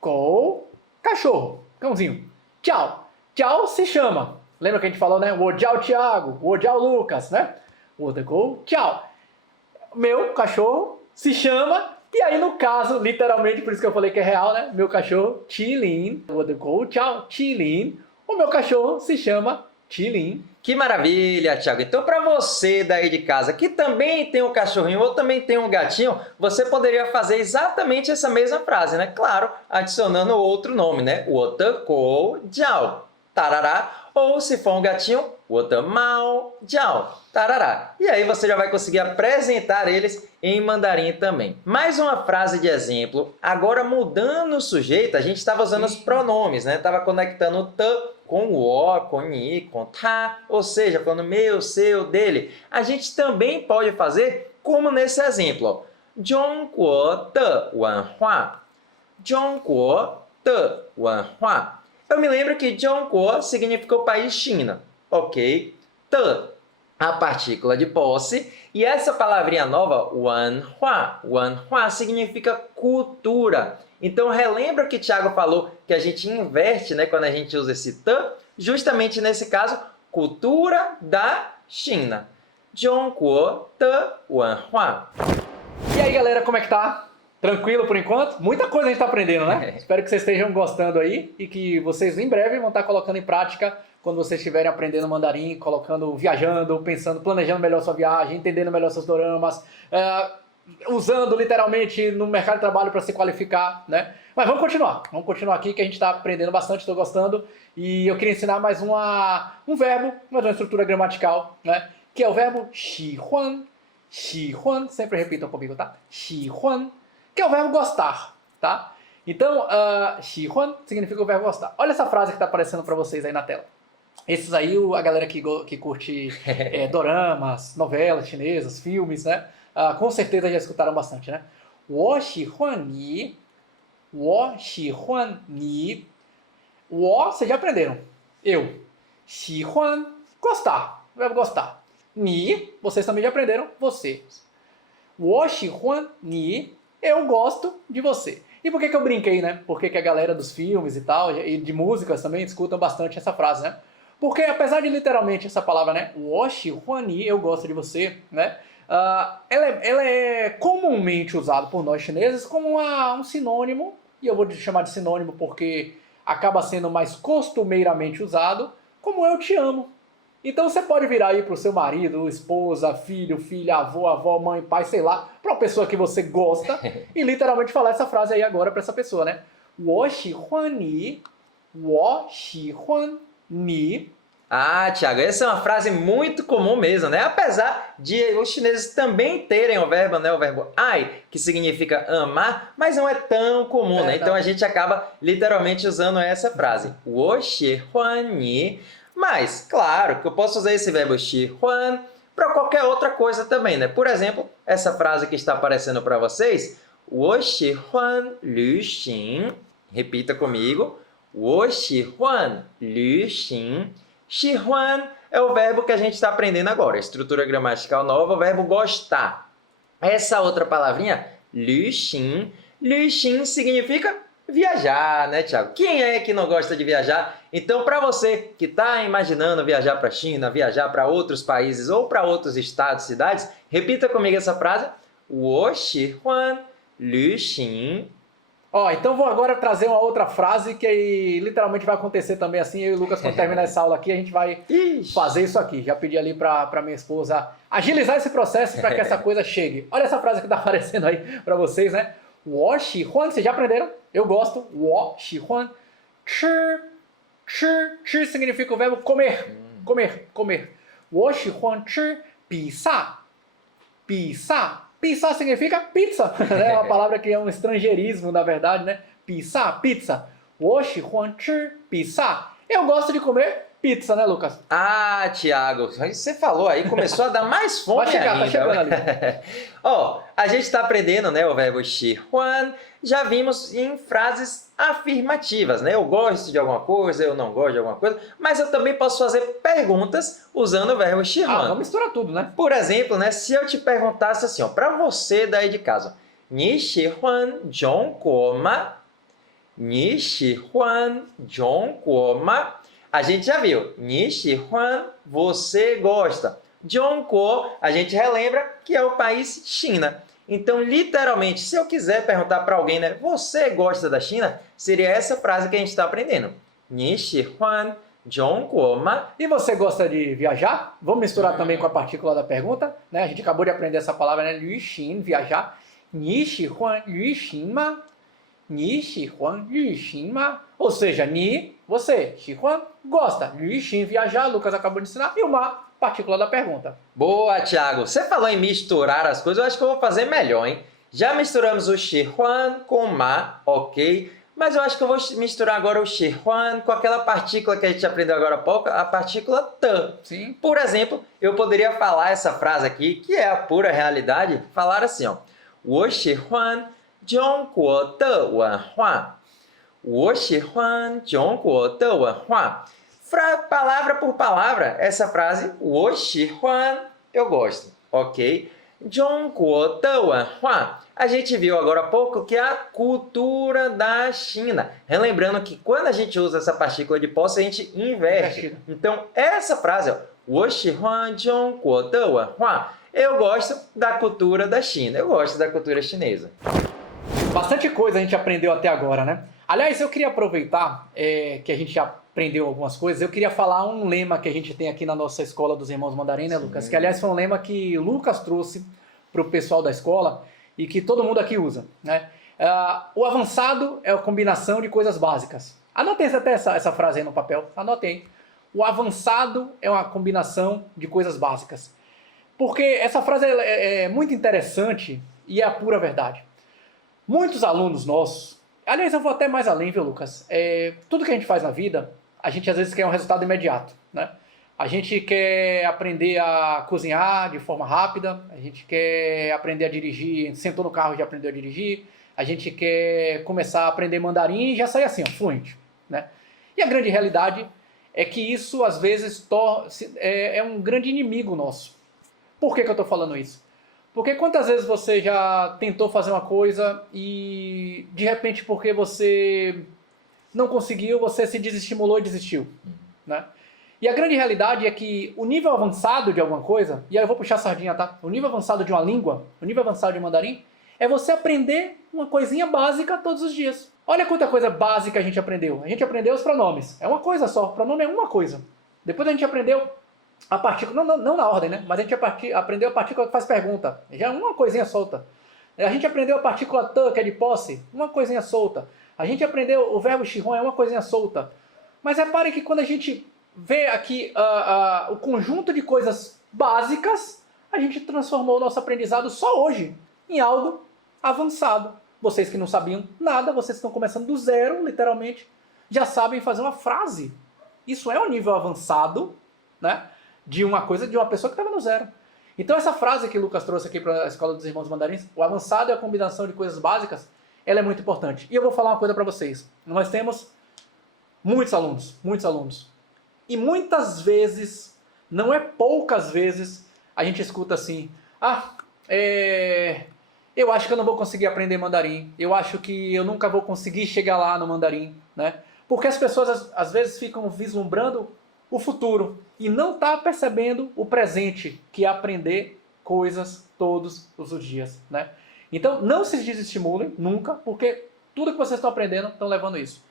狗, cachorro, cãozinho. 叫, 叫se chama. Lembra que a gente falou, né? 我叫 Thiago, 我叫 Lucas, né? 我的狗叫. Meu cachorro se chama. E aí, no caso, literalmente, por isso que eu falei que é real, né? Meu cachorro, Qilin. 我的狗叫 Qilin. O meu cachorro se chama Qilin. Que maravilha, Thiago. Então, para você daí de casa que também tem um cachorrinho ou também tem um gatinho, você poderia fazer exatamente essa mesma frase, né? Claro, adicionando outro nome, né? 我的狗叫 tarará. Ou se for um gatinho, 我的猫叫 tarará. E aí você já vai conseguir apresentar eles em mandarim também. Mais uma frase de exemplo. Agora mudando o sujeito, a gente estava usando os pronomes, né? Estava conectando o te com o o, com o ni, com o ta, ou seja, falando meu, seu, dele. A gente também pode fazer como nesse exemplo, ó. 中国的文化, 中国的文化. Eu me lembro que 中国significa o país China, ok? 的, a partícula de posse, e essa palavrinha nova, 文化, 文化 significa cultura. Então relembra que Thiago falou que a gente inverte, né, quando a gente usa esse te, justamente nesse caso, cultura da China. 中国的文化. E aí, galera, como é que tá? Tranquilo por enquanto? Muita coisa a gente tá aprendendo, né? Espero que vocês estejam gostando aí e que vocês em breve vão estar colocando em prática quando vocês estiverem aprendendo mandarim, colocando, viajando, pensando, planejando melhor sua viagem, entendendo melhor seus doramas. usando literalmente no mercado de trabalho para se qualificar, né? Mas vamos continuar aqui que a gente está aprendendo bastante, estou gostando. E eu queria ensinar mais um verbo, mais uma estrutura gramatical, né? Que é o verbo 喜欢, 喜欢, sempre repitam comigo, tá? 喜欢, que é o verbo gostar, tá? Então, 喜欢significa o verbo gostar. Olha essa frase que está aparecendo para vocês aí na tela. Esses aí, a galera que curte doramas, novelas chinesas, filmes, né? Com certeza já escutaram bastante, né? 我喜欢你, 我喜欢你. 我, vocês já aprenderam. Eu. 喜欢, gostar. Verbo gostar. 你, vocês também já aprenderam. Você. 我喜欢你, eu gosto de você. E por que eu brinquei, né? Por que a galera dos filmes e tal, e de músicas também escutam bastante essa frase, né? Porque apesar de literalmente essa palavra, né? 我喜欢你, eu gosto de você, né? Ela é comumente usada por nós chineses como um sinônimo, e eu vou chamar de sinônimo porque acaba sendo mais costumeiramente usado, como eu te amo. Então você pode virar aí pro seu marido, esposa, filho, filha, avó, mãe, pai, sei lá, pra uma pessoa que você gosta e literalmente falar essa frase aí agora pra essa pessoa, né? 我喜欢你, 我喜欢你. Ah, Thiago, essa é uma frase muito comum mesmo, né? Apesar de os chineses também terem o verbo, né? O verbo ai, que significa amar, mas não é tão comum, né? Então a gente acaba literalmente usando essa frase. 我喜欢你. Mas, claro, que eu posso usar esse verbo 喜欢para qualquer outra coisa também, né? Por exemplo, essa frase que está aparecendo para vocês. 我喜欢旅行. Repita comigo. 我喜欢旅行. 喜欢é o verbo que a gente está aprendendo agora. Estrutura gramatical nova, o verbo gostar. Essa outra palavrinha, 旅行. 旅行 significa viajar, né, Thiago? Quem é que não gosta de viajar? Então, para você que está imaginando viajar para a China, viajar para outros países ou para outros estados, cidades, repita comigo essa frase. 我喜欢旅行. Então vou agora trazer uma outra frase que aí, literalmente vai acontecer também assim. Eu e o Lucas, quando terminar essa aula aqui, a gente vai fazer isso aqui. Já pedi ali para minha esposa agilizar esse processo para que essa coisa chegue. Olha essa frase que está aparecendo aí para vocês, né? 我喜欢, vocês já aprenderam? Eu gosto. 我喜欢. 吃 significa o verbo comer. Comer. 我喜欢吃比萨. Pizza significa pizza, né? É uma palavra que é um estrangeirismo, na verdade, né? Pizza. 我喜欢吃比萨. Eu gosto de comer pizza, né, Lucas? Ah, Thiago, você falou aí, começou a dar mais fome Vai chegar, ainda. Tá chegando ali. A gente está aprendendo, né, o verbo 喜欢. Já vimos em frases afirmativas, né? Eu gosto de alguma coisa, eu não gosto de alguma coisa, mas eu também posso fazer perguntas usando o verbo 喜欢. Vamos misturar tudo, né? Por exemplo, né, se eu te perguntasse assim, para você daí de casa, 你喜欢中国吗? 你喜欢中国吗? A gente já viu, 你喜欢, você gosta. 中国, a gente relembra que é o país China. Então, literalmente, se eu quiser perguntar para alguém, né, você gosta da China? Seria essa frase que a gente está aprendendo. 你喜欢中国吗? E você gosta de viajar? Vamos misturar também com a partícula da pergunta, né? A gente acabou de aprender essa palavra, né? 旅行, viajar. 你喜欢旅行吗? 你喜欢旅行吗? Ou seja, ni, você, 喜欢, gosta. 旅行, viajar, Lucas acabou de ensinar. E o ma, partícula da pergunta. Boa, Thiago. Você falou em misturar as coisas, eu acho que eu vou fazer melhor, hein? Já misturamos o 喜欢 com ma, ok? Mas eu acho que eu vou misturar agora o 喜欢 com aquela partícula que a gente aprendeu agora há pouco, a partícula tan. Sim. Por exemplo, eu poderia falar essa frase aqui, que é a pura realidade, falar assim, ó. 我喜欢中国的文化. 我喜欢中国的文化. Palavra por palavra, essa frase, 我喜欢, eu gosto, ok? 中国的文化. A gente viu agora há pouco que é a cultura da China. Relembrando que quando a gente usa essa partícula de posse, a gente inverte. Então, essa frase, ó, 我喜欢中国的文化. Eu gosto da cultura da China. Eu gosto da cultura chinesa. Bastante coisa a gente aprendeu até agora, né? Aliás, eu queria aproveitar que a gente já aprendeu algumas coisas. Eu queria falar um lema que a gente tem aqui na nossa escola dos Irmãos Mandarim, né, Lucas? Que, aliás, foi um lema que o Lucas trouxe para o pessoal da escola e que todo mundo aqui usa, né? O avançado é a combinação de coisas básicas. Anotem até essa frase aí no papel, anotem aí. O avançado é uma combinação de coisas básicas. Porque essa frase é muito interessante e é a pura verdade. Muitos alunos nossos, aliás, eu vou até mais além, viu, Lucas? Tudo que a gente faz na vida, a gente às vezes quer um resultado imediato, né? A gente quer aprender a cozinhar de forma rápida, a gente quer aprender a dirigir, a gente sentou no carro e já aprendeu a dirigir, a gente quer começar a aprender mandarim e já sair assim, ó, fluente, né? E a grande realidade é que isso, às vezes, é um grande inimigo nosso. Por que eu estou falando isso? Porque quantas vezes você já tentou fazer uma coisa e, de repente, porque você não conseguiu, você se desestimulou e desistiu, né? E a grande realidade é que o nível avançado de alguma coisa, e aí eu vou puxar a sardinha, tá? O nível avançado de uma língua, o nível avançado de mandarim, é você aprender uma coisinha básica todos os dias. Olha quanta coisa básica a gente aprendeu. A gente aprendeu os pronomes. É uma coisa só. Pronome é uma coisa. Depois a gente aprendeu a partícula, não na ordem, né? Mas a gente aprendeu a partícula que faz pergunta. Já é uma coisinha solta. A gente aprendeu a partícula t, que é de posse. Uma coisinha solta. A gente aprendeu o verbo shihon, é uma coisinha solta. Mas repare que quando a gente vê aqui o conjunto de coisas básicas, a gente transformou o nosso aprendizado só hoje em algo avançado. Vocês que não sabiam nada, vocês estão começando do zero, literalmente, já sabem fazer uma frase. Isso é um nível avançado, né, de uma coisa, de uma pessoa que estava no zero. Então essa frase que o Lucas trouxe aqui para a Escola dos Irmãos Mandarins, o avançado é a combinação de coisas básicas, ela é muito importante. E eu vou falar uma coisa para vocês. Nós temos muitos alunos. E muitas vezes, não é poucas vezes, a gente escuta assim, eu acho que eu não vou conseguir aprender mandarim, eu acho que eu nunca vou conseguir chegar lá no mandarim, né? Porque as pessoas às vezes ficam vislumbrando o futuro e não estão percebendo o presente, que é aprender coisas todos os dias, né? Então não se desestimulem nunca, porque tudo que vocês estão aprendendo estão levando isso.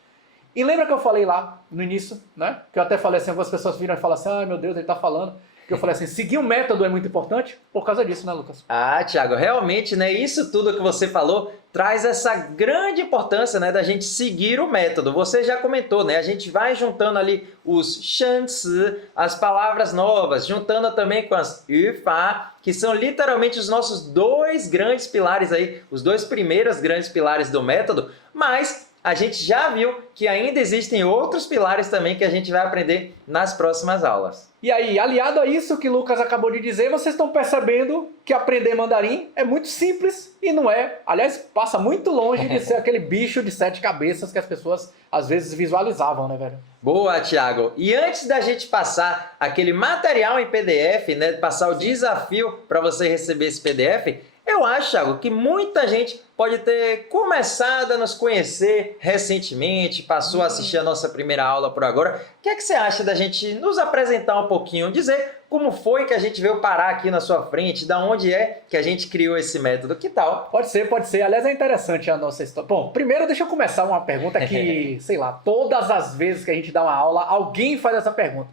E lembra que eu falei lá no início, né? Que eu até falei assim, algumas pessoas viram e falam assim, ai meu Deus, ele está falando. Que eu falei assim, seguir o método é muito importante por causa disso, né, Lucas? Thiago, realmente, né, isso tudo que você falou traz essa grande importância, né, da gente seguir o método. Você já comentou, né, a gente vai juntando ali os shansi, as palavras novas, juntando também com as yufa, que são literalmente os nossos dois grandes pilares aí, os dois primeiros grandes pilares do método, mas a gente já viu que ainda existem outros pilares também que a gente vai aprender nas próximas aulas. E aí, aliado a isso que o Lucas acabou de dizer, vocês estão percebendo que aprender mandarim é muito simples e não é. Aliás, passa muito longe de ser aquele bicho de 7 cabeças que as pessoas às vezes visualizavam, né, velho? Boa, Thiago. E antes da gente passar aquele material em PDF, né, passar o desafio para você receber esse PDF, eu acho, Thiago, que muita gente pode ter começado a nos conhecer recentemente, passou a assistir a nossa primeira aula por agora. O que é que você acha da gente nos apresentar um pouquinho, dizer como foi que a gente veio parar aqui na sua frente, da onde é que a gente criou esse método, que tal? Pode ser. Aliás, é interessante a nossa história. Bom, primeiro deixa eu começar uma pergunta que, sei lá, todas as vezes que a gente dá uma aula, alguém faz essa pergunta.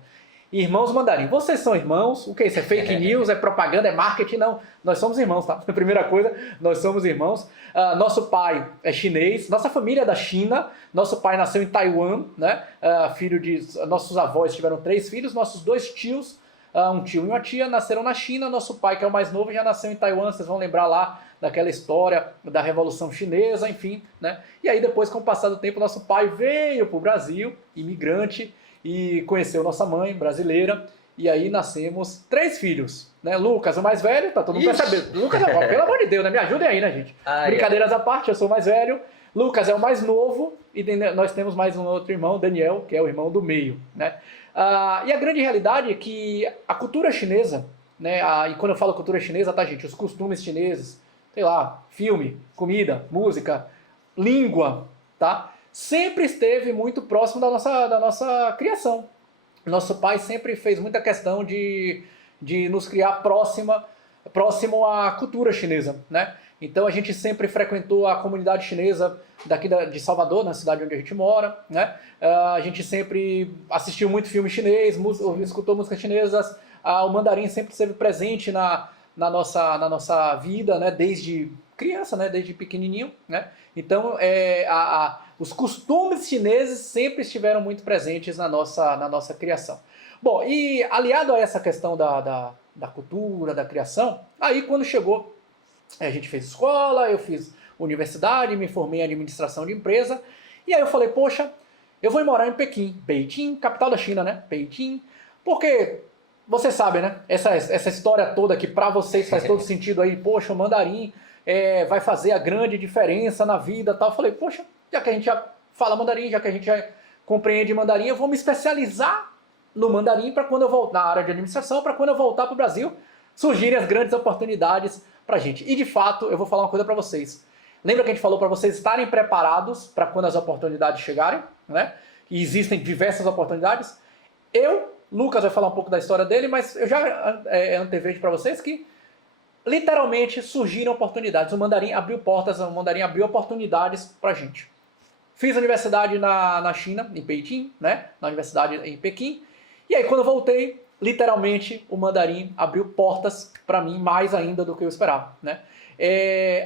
Irmãos Mandarim, vocês são irmãos? O que é isso? É fake news? É propaganda? É marketing? Não, nós somos irmãos, tá? Primeira coisa, nós somos irmãos. Nosso pai é chinês, nossa família é da China, nosso pai nasceu em Taiwan, né? Nossos avós tiveram 3 filhos, nossos 2 tios, um tio e uma tia, nasceram na China. Nosso pai, que é o mais novo, já nasceu em Taiwan. Vocês vão lembrar lá daquela história da Revolução Chinesa, enfim, né? E aí depois, com o passar do tempo, nosso pai veio para o Brasil, imigrante, e conheceu nossa mãe brasileira, e aí nascemos 3 filhos, né? Lucas, o mais velho, tá todo mundo percebendo. Lucas, pelo amor de Deus, né? Me ajudem aí, né, gente? Brincadeiras à parte, eu sou o mais velho, Lucas é o mais novo, e nós temos mais um outro irmão, Daniel, que é o irmão do meio, né? E a grande realidade é que a cultura chinesa, né? E quando eu falo cultura chinesa, tá, gente? Os costumes chineses, sei lá, filme, comida, música, língua, tá? Sempre esteve muito próximo da nossa criação. Nosso pai sempre fez muita questão de nos criar próximo à cultura chinesa, né? Então a gente sempre frequentou a comunidade chinesa daqui de Salvador, na cidade onde a gente mora, né? A gente sempre assistiu muito filme chinês, escutou músicas chinesas, o mandarim sempre esteve presente na nossa vida, né? Desde criança, né? Desde pequenininho, né? Então, os costumes chineses sempre estiveram muito presentes na nossa criação. Bom, e aliado a essa questão da cultura, da criação, aí quando chegou, a gente fez escola, eu fiz universidade, me formei em administração de empresa, e aí eu falei, poxa, eu vou morar em Pequim, Beijing, capital da China, né? Beijing, porque vocês sabem, né? Essa história toda que para vocês faz todo sentido aí, poxa, o mandarim vai fazer a grande diferença na vida e tal. Eu falei, poxa, já que a gente já fala mandarim, já que a gente já compreende mandarim, eu vou me especializar no mandarim para quando eu voltar na área de administração, para quando eu voltar para o Brasil, surgirem as grandes oportunidades para a gente. E de fato, eu vou falar uma coisa para vocês. Lembra que a gente falou para vocês estarem preparados para quando as oportunidades chegarem, né? E existem diversas oportunidades. Lucas vai falar um pouco da história dele, mas eu já antevejo para vocês que literalmente surgiram oportunidades. O mandarim abriu portas, o mandarim abriu oportunidades para a gente. Fiz universidade na China, em Beijing, né? Na universidade em Pequim. E aí, quando eu voltei, literalmente, o mandarim abriu portas para mim mais ainda do que eu esperava, né?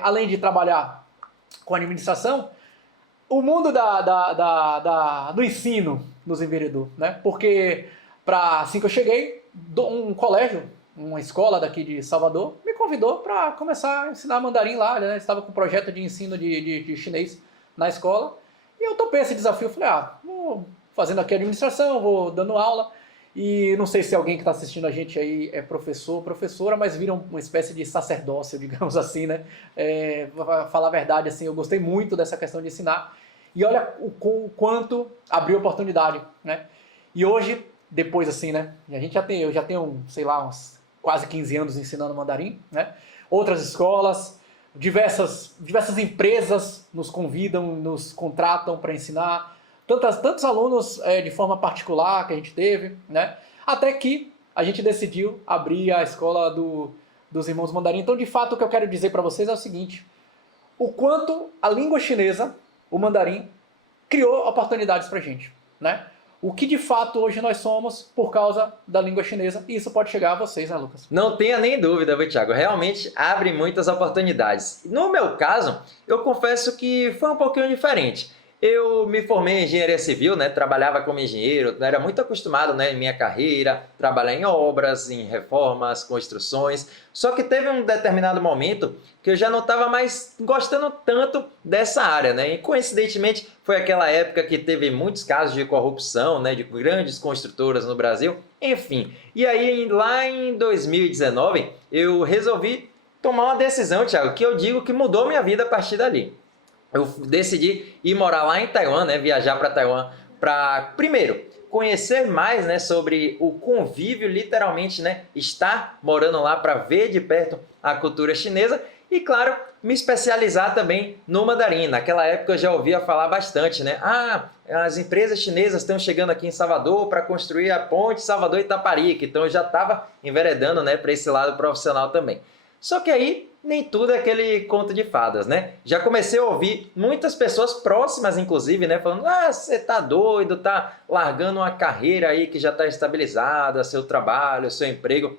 Além de trabalhar com administração, o mundo do ensino nos enveredou, né? Porque, assim que eu cheguei, um colégio, uma escola daqui de Salvador, me convidou para começar a ensinar mandarim lá, né? Estava com um projeto de ensino de chinês na escola. E eu topei esse desafio, falei, vou fazendo aqui administração, vou dando aula. E não sei se alguém que está assistindo a gente aí é professor ou professora, mas viram uma espécie de sacerdócio, digamos assim, né? Pra falar a verdade, assim, eu gostei muito dessa questão de ensinar. E olha o quanto abriu oportunidade, né? E hoje, depois assim, né? Eu já tenho, sei lá, uns quase 15 anos ensinando mandarim, né? Outras escolas, diversas empresas nos convidam, nos contratam para ensinar. Tantos alunos de forma particular que a gente teve, né? Até que a gente decidiu abrir a escola dos irmãos mandarim. Então, de fato, o que eu quero dizer para vocês é o seguinte: o quanto a língua chinesa, o mandarim, criou oportunidades para a gente, né? O que de fato hoje nós somos por causa da língua chinesa, e isso pode chegar a vocês, né, Lucas? Não tenha nem dúvida, viu, Thiago? Realmente abre muitas oportunidades. No meu caso, eu confesso que foi um pouquinho diferente. Eu me formei em engenharia civil, né? Trabalhava como engenheiro, era muito acostumado, né, em minha carreira, trabalhar em obras, em reformas, construções. Só que teve um determinado momento que eu já não estava mais gostando tanto dessa área, né? E coincidentemente foi aquela época que teve muitos casos de corrupção, né, de grandes construtoras no Brasil, enfim. E aí lá em 2019 eu resolvi tomar uma decisão, Thiago, que eu digo que mudou minha vida a partir dali. Eu decidi ir morar lá em Taiwan, né? Viajar para Taiwan para, primeiro, conhecer mais, né, sobre o convívio, literalmente, né, estar morando lá para ver de perto a cultura chinesa e, claro, me especializar também no mandarim. Naquela época eu já ouvia falar bastante, né? As empresas chinesas estão chegando aqui em Salvador para construir a ponte Salvador-Itaparica. Então eu já estava enveredando, né, para esse lado profissional também. Só que aí nem tudo é aquele conto de fadas, né? Já comecei a ouvir muitas pessoas próximas, inclusive, né? Falando, você tá doido, tá largando uma carreira aí que já está estabilizada, seu trabalho, seu emprego,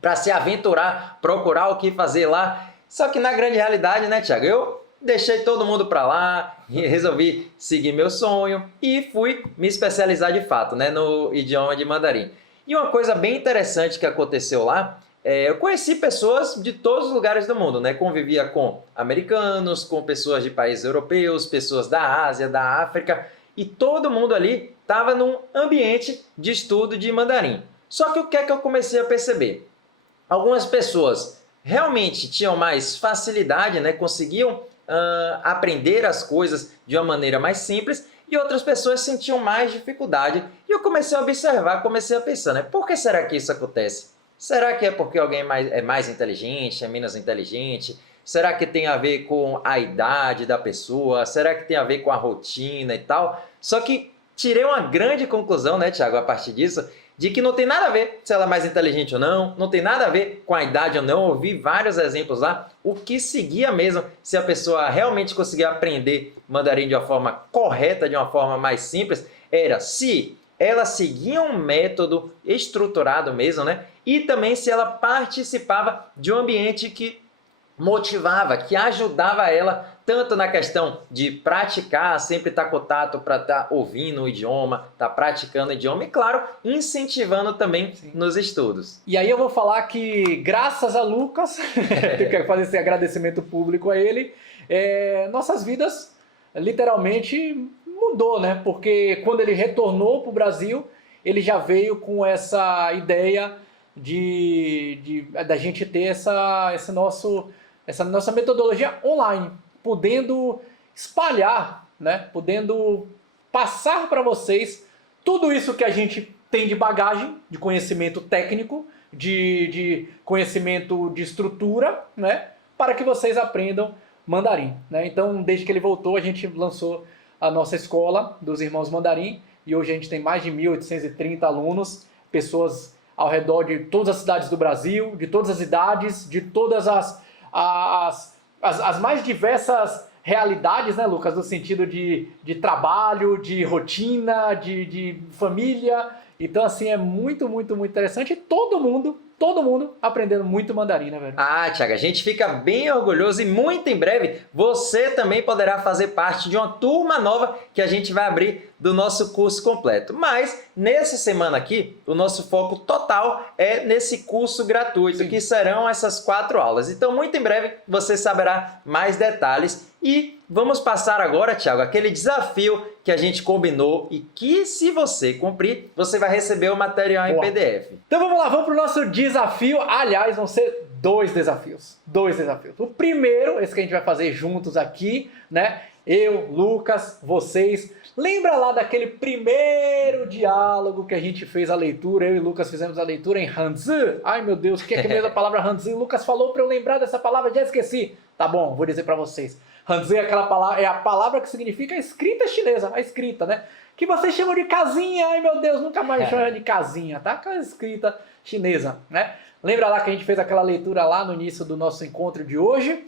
para se aventurar, procurar o que fazer lá. Só que na grande realidade, né, Thiago? Eu deixei todo mundo para lá, resolvi seguir meu sonho e fui me especializar de fato, né, no idioma de mandarim. E uma coisa bem interessante que aconteceu lá, eu conheci pessoas de todos os lugares do mundo, né? Convivia com americanos, com pessoas de países europeus, pessoas da Ásia, da África, e todo mundo ali estava num ambiente de estudo de mandarim. Só que o que é que eu comecei a perceber? Algumas pessoas realmente tinham mais facilidade, né? Conseguiam aprender as coisas de uma maneira mais simples, e outras pessoas sentiam mais dificuldade. E eu comecei a observar, comecei a pensar, né? Por que será que isso acontece? Será que é porque alguém é mais inteligente, é menos inteligente? Será que tem a ver com a idade da pessoa? Será que tem a ver com a rotina e tal? Só que tirei uma grande conclusão, né, Thiago, a partir disso, de que não tem nada a ver se ela é mais inteligente ou não tem nada a ver com a idade ou não. Eu vi vários exemplos lá. O que seguia mesmo, se a pessoa realmente conseguia aprender mandarim de uma forma correta, de uma forma mais simples, era se ela seguia um método estruturado mesmo, né? e também se ela participava de um ambiente que motivava, que ajudava ela tanto na questão de praticar, sempre estar contato para estar ouvindo o idioma, estar praticando o idioma e, claro, incentivando também nos estudos. E aí eu vou falar que, graças a Lucas, eu quero fazer esse agradecimento público a ele, nossas vidas literalmente mudou, né? Porque quando ele retornou para o Brasil, ele já veio com essa ideia da gente ter essa nossa metodologia online, podendo espalhar, né? Podendo passar para vocês tudo isso que a gente tem de bagagem, de conhecimento técnico, de conhecimento de estrutura, né? Para que vocês aprendam mandarim, né? Então, desde que ele voltou, a gente lançou a nossa escola dos Irmãos Mandarim e hoje a gente tem mais de 1.830 alunos, pessoas ao redor de todas as cidades do Brasil, de todas as idades, de todas as mais diversas realidades, né, Lucas? No sentido de trabalho, de rotina, de família. Então, assim, é muito, muito, muito interessante. E todo mundo aprendendo muito mandarim, né, velho? Ah, Thiago, a gente fica bem orgulhoso e muito em breve você também poderá fazer parte de uma turma nova que a gente vai abrir do nosso curso completo. Mas, nessa semana aqui, o nosso foco total é nesse curso gratuito, que serão essas 4 aulas. Então, muito em breve, você saberá mais detalhes. E vamos passar agora, Thiago, aquele desafio que a gente combinou e que, se você cumprir, você vai receber o material em PDF. Então vamos lá, vamos para o nosso desafio. Aliás, vão ser 2 desafios. 2 desafios. O primeiro, esse que a gente vai fazer juntos aqui, né? Eu, Lucas, vocês. Lembra lá daquele primeiro diálogo que a gente fez a leitura? Eu e Lucas fizemos a leitura em Hanzi. Ai, meu Deus, o que é que mesmo a palavra Hanzi? Lucas falou para eu lembrar dessa palavra, já esqueci. Tá bom, vou dizer para vocês. Hanzi é aquela palavra, é a palavra que significa escrita chinesa, a escrita, né? Que vocês chamam de casinha. Ai, meu Deus, nunca mais chamam de casinha, tá? Aquela escrita chinesa, né? Lembra lá que a gente fez aquela leitura lá no início do nosso encontro de hoje?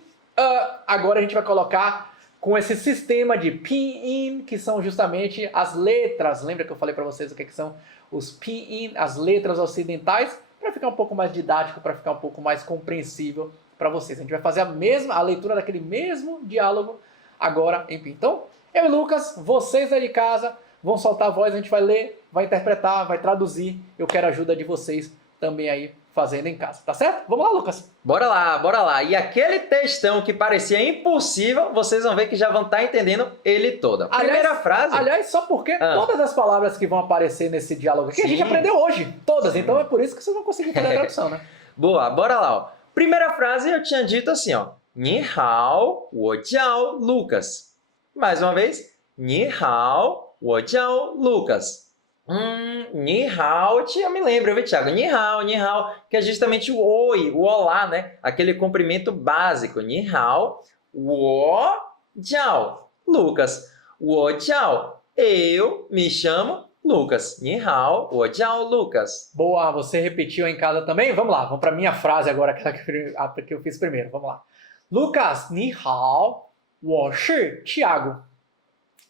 Agora a gente vai colocar com esse sistema de pinyin, que são justamente as letras. Lembra que eu falei para vocês o que são os pinyin, as letras ocidentais? Para ficar um pouco mais didático, para ficar um pouco mais compreensível para vocês. A gente vai fazer a leitura daquele mesmo diálogo agora em pinyin. Então, eu e Lucas, vocês aí de casa, vão soltar a voz, a gente vai ler, vai interpretar, vai traduzir. Eu quero a ajuda de vocês também aí fazendo em casa, tá certo? Vamos lá, Lucas! Bora lá, bora lá! E aquele textão que parecia impossível, vocês vão ver que já vão estar entendendo ele todo. Primeira frase... Aliás, só porque todas as palavras que vão aparecer nesse diálogo aqui, a gente aprendeu hoje, todas. Então é por isso que vocês vão conseguir fazer a tradução, né? Boa, bora lá, ó. Primeira frase eu tinha dito assim, ó. Ni hao, wo jiao Lucas. Mais uma vez. Ni hao, wo jiao Lucas. Ni hao, eu me lembro, viu, Thiago? Ni hao, que é justamente o oi, o olá, né? Aquele cumprimento básico. Ni hao, wo jiao Lucas. Wo jiao, eu me chamo Lucas. Ni hao, wo jiao Lucas. Boa, você repetiu em casa também? Vamos lá, vamos para minha frase agora, que eu fiz primeiro. Vamos lá. Lucas, ni hao, wo shi Thiago.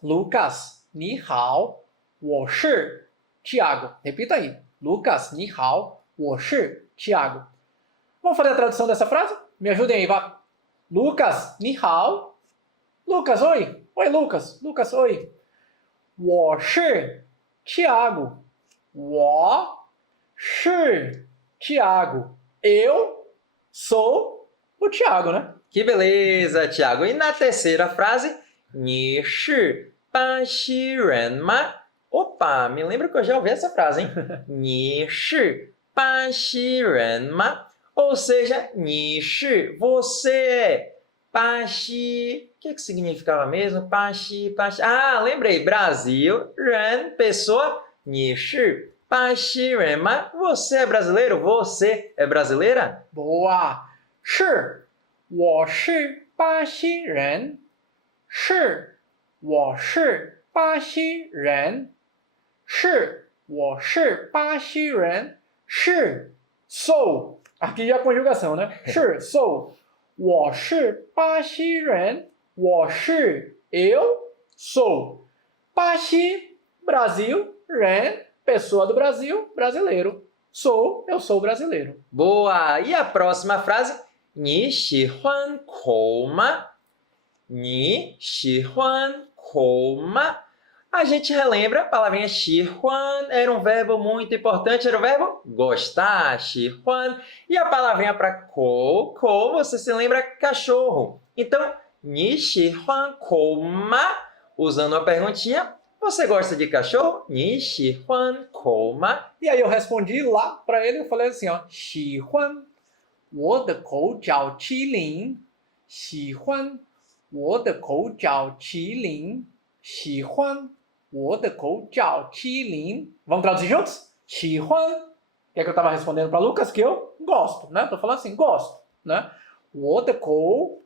Lucas, ni hao, wo shi Thiago. Repita aí. Lucas, ni hao, wo shi Thiago. Vamos fazer a tradução dessa frase? Me ajudem aí, vá. Lucas, ni hao. Lucas, oi. Oi, Lucas. Lucas, oi. Wo shi Thiago. Wo shi Thiago. Eu sou o Thiago, né? Que beleza, Thiago. E na terceira frase, ni shi ba xi ren ma. Opa, me lembro que eu já ouvi essa frase, hein? Ni shi ba xi ren ma. Ou seja, ni shi, você é. Ba xi, o que significava mesmo? Ba xi. Ah, lembrei. Brasil, ren, pessoa. Ni shi ba xi ren ma. Você é brasileiro? Você é brasileira? Boa. Shi, wo shi ba xi ren. Shi, wo shi ba xi ren. 是，我是巴西人。是 sou. Aqui já a conjugação, né? 是 sou. 我是巴西人。我是 eu sou. 巴西 Brasil. 人 pessoa do Brasil, brasileiro. eu sou brasileiro. Boa! E a próxima frase? 你喜欢口吗? 你喜欢口吗? A gente relembra a palavrinha 喜欢, era um verbo muito importante, era o verbo gostar, 喜欢. E a palavrinha para kou, você se lembra cachorro. Então, 你喜欢口吗? Usando uma perguntinha, você gosta de cachorro? 你喜欢口吗? E aí eu respondi lá para ele, eu falei assim, ó, 喜欢我的口叫麒麟，喜欢我的口叫麒麟，喜欢我的口叫麒麟. Vamos traduzir juntos? 喜欢, que é que eu estava respondendo para Lucas, que eu gosto, né? Tô falando assim, gosto, né? 我的口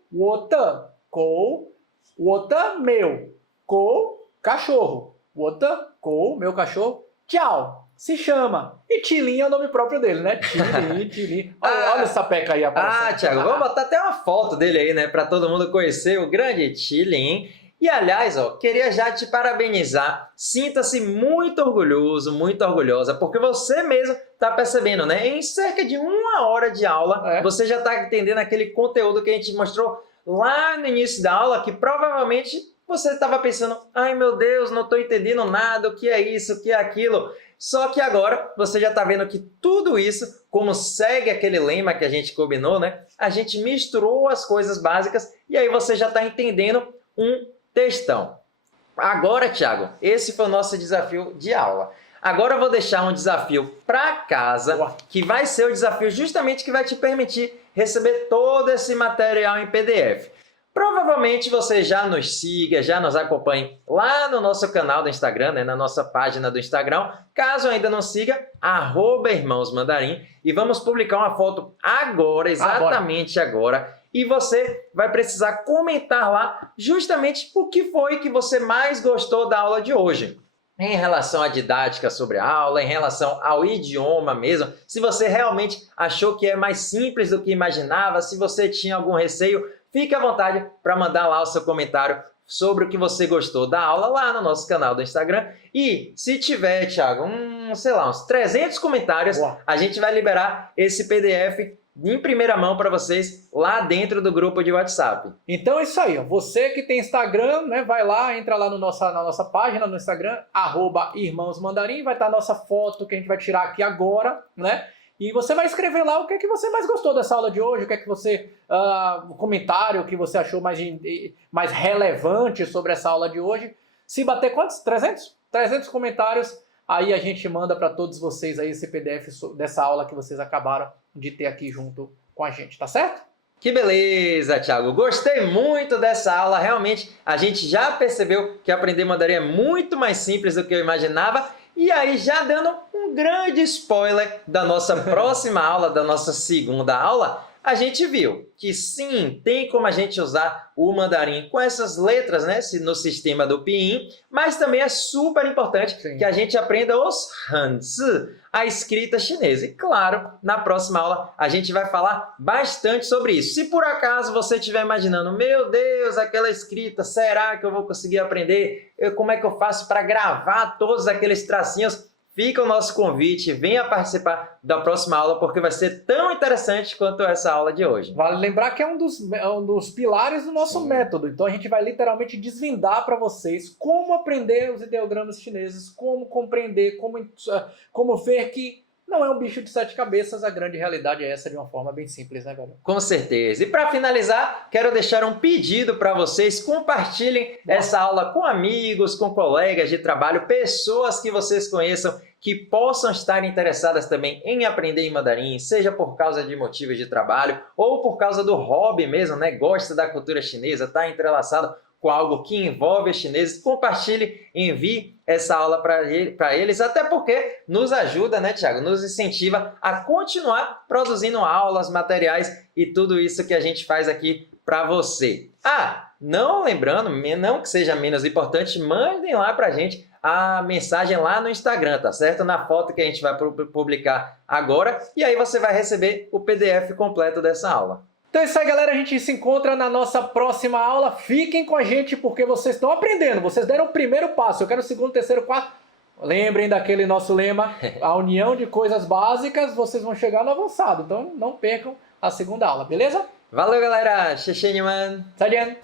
meu, 口 cachorro, 我的口 meu cachorro, tchau, se chama. E Tilin é o nome próprio dele, né? Tilin. Olha essa peca aí aparecendo. Thiago, vamos botar até uma foto dele aí, né? Para todo mundo conhecer o grande Tilin. E, aliás, ó, queria já te parabenizar. Sinta-se muito orgulhoso, muito orgulhosa, porque você mesmo está percebendo, né? Em cerca de 1 hora de aula, você já está entendendo aquele conteúdo que a gente mostrou lá no início da aula, que provavelmente você estava pensando, ai meu Deus, não estou entendendo nada, o que é isso, o que é aquilo. Só que agora você já está vendo que tudo isso, como segue aquele lema que a gente combinou, né? A gente misturou as coisas básicas e aí você já está entendendo um textão. Agora, Thiago, esse foi o nosso desafio de aula. Agora eu vou deixar um desafio para casa, que vai ser o desafio justamente que vai te permitir receber todo esse material em PDF. Provavelmente você já nos siga, já nos acompanhe lá no nosso canal do Instagram, né, na nossa página do Instagram. Caso ainda não siga, @irmãosmandarim. E vamos publicar uma foto agora, exatamente agora. E você vai precisar comentar lá justamente o que foi que você mais gostou da aula de hoje. Em relação à didática sobre a aula, em relação ao idioma mesmo, se você realmente achou que é mais simples do que imaginava, se você tinha algum receio, fique à vontade para mandar lá o seu comentário sobre o que você gostou da aula lá no nosso canal do Instagram. E se tiver, Thiago, uns 300 comentários, a gente vai liberar esse PDF em primeira mão para vocês lá dentro do grupo de WhatsApp. Então é isso aí, ó. Você que tem Instagram, né, vai lá, entra lá na nossa página no Instagram, @irmãosmandarim, vai estar a nossa foto que a gente vai tirar aqui agora, né? E você vai escrever lá o que é que você mais gostou dessa aula de hoje, o que é que você, o comentário que você achou mais relevante sobre essa aula de hoje. Se bater quantos? 300? 300 comentários, aí a gente manda para todos vocês aí esse PDF dessa aula que vocês acabaram de ter aqui junto com a gente, tá certo? Que beleza, Thiago! Gostei muito dessa aula, realmente a gente já percebeu que aprender mandarim é muito mais simples do que eu imaginava. E aí, já dando um grande spoiler da nossa próxima aula, da nossa segunda aula, a gente viu que sim, tem como a gente usar o mandarim com essas letras, né, no sistema do pinyin, mas também é super importante que a gente aprenda os hanzi, a escrita chinesa. E claro, na próxima aula a gente vai falar bastante sobre isso. Se por acaso você estiver imaginando, meu Deus, aquela escrita, será que eu vou conseguir aprender? Como é que eu faço para gravar todos aqueles tracinhos? Fica o nosso convite, venha participar da próxima aula, porque vai ser tão interessante quanto essa aula de hoje. Vale lembrar que é um dos pilares do nosso método. Então a gente vai literalmente desvendar para vocês como aprender os ideogramas chineses, como compreender, como ver que não é um bicho de 7 cabeças, a grande realidade é essa de uma forma bem simples, né, galera? Com certeza. E para finalizar, quero deixar um pedido para vocês, compartilhem essa aula com amigos, com colegas de trabalho, pessoas que vocês conheçam, que possam estar interessadas também em aprender em mandarim, seja por causa de motivos de trabalho ou por causa do hobby mesmo, né? Gosta da cultura chinesa, está entrelaçado com algo que envolve os chineses. Compartilhe, envie essa aula para eles, até porque nos ajuda, né, Thiago? Nos incentiva a continuar produzindo aulas, materiais e tudo isso que a gente faz aqui para você. Não lembrando, não que seja menos importante, mandem lá para a gente a mensagem lá no Instagram, tá certo? Na foto que a gente vai publicar agora, e aí você vai receber o PDF completo dessa aula. Então é isso aí, galera. A gente se encontra na nossa próxima aula. Fiquem com a gente porque vocês estão aprendendo. Vocês deram o primeiro passo. Eu quero o segundo, terceiro, quarto. Lembrem daquele nosso lema, a união de coisas básicas, vocês vão chegar no avançado. Então não percam a segunda aula, beleza? Valeu, galera! Xexê, man! Sadian!